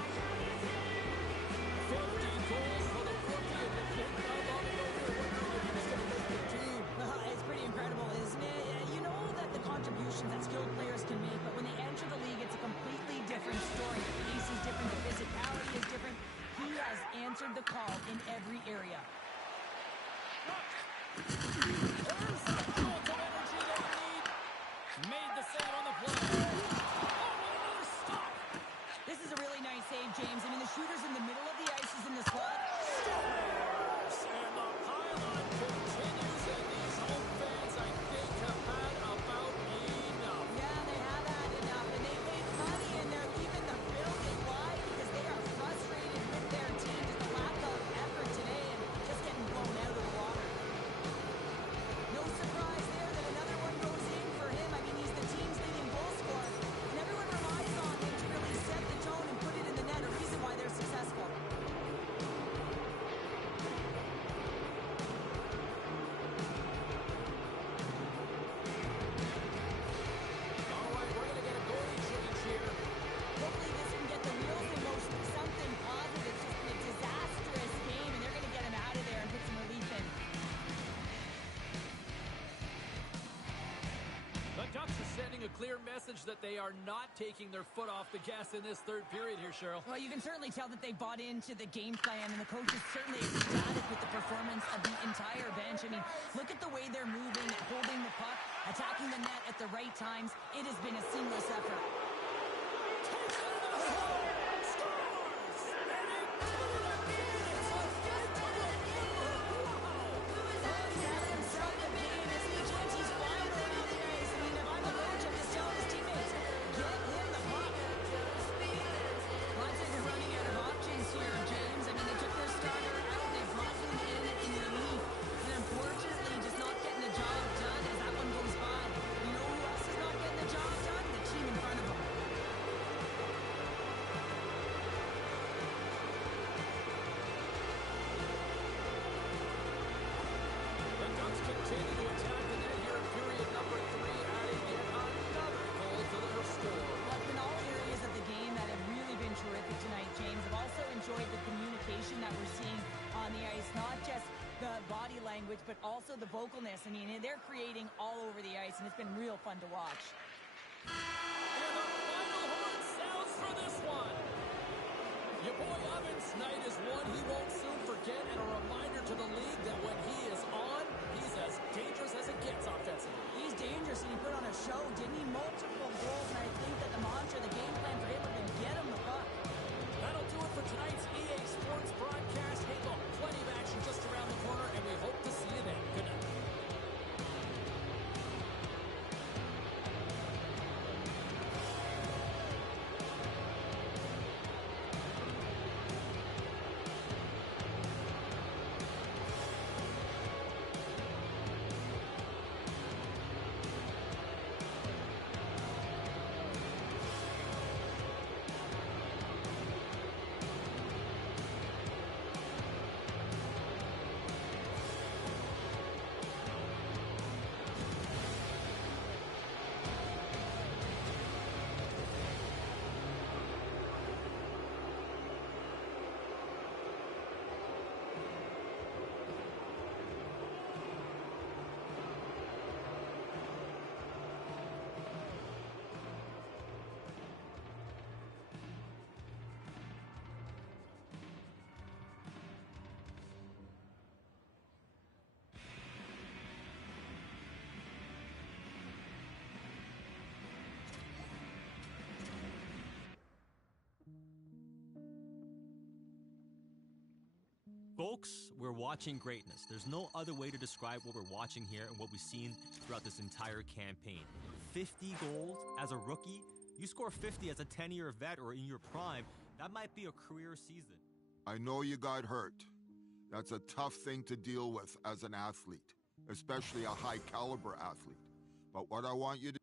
50 goals for the rookie in the kid. How long ago we were wondering if he was going to make the team. It's pretty incredible, isn't it? You know that the contributions that skilled players can make, but when they enter the league, it's a completely different story. The pace is different, the physicality is different. He has answered the call in every area. There's the jolt of energy they need. Made the save on the play. Oh, what another stop. This is a really nice save, James. I mean, the shooter's in the middle of the ice, is in the slot. Stars! And the pylon continues, and these home fans, I think, have had about enough. Yeah, they have had enough, and they paid money, and they're leaving the building. Why? Because they are frustrated with their team. Just a lack of effort today and just getting blown out of the water. No surprise there that another one goes in for him. I mean, he's the team's leading goal scorer, and everyone relies on him to really set the tone and put it in the net, a reason why they're successful. All right, we're going to get a goalie change here. Hopefully this can get the wheels in motion for something positive. It's just been a disastrous game, and they're going to get him out of there and put some relief in. The Ducks are sending a clear message that they are not taking their foot off the gas in this third period here, Cheryl. Well, you can certainly tell that they bought into the game plan, and the coach is certainly ecstatic with the performance of the entire bench. I mean, look at the way they're moving, holding the puck, attacking the net at the right times. It has been a seamless effort. Running out of options here, James. enjoyed the communication that we're seeing on the ice, not just the body language, but also the vocalness. I mean, they're creating all over the ice, and it's been real fun to watch. And the final horn sounds for this one. Your boy Ovens' night is one he won't soon forget, and a reminder to the league that when he is on, he's as dangerous as it gets offensively. He's dangerous, and he put on a show, didn't he? Multiple goals, and I think that the mantra, the game plan for him, would get him the puck. That'll do it for tonight's EA Sports broadcast. Hey, look, plenty of action just around the corner, and we hope to see you then. Good night. Folks, we're watching greatness. There's no other way to describe what we're watching here and what we've seen throughout this entire campaign. 50 goals as a rookie. You score 50 as a 10-year vet or in your prime, that might be a career season. I know you got hurt. That's a tough thing to deal with as an athlete, especially a high-caliber athlete. But what I want you to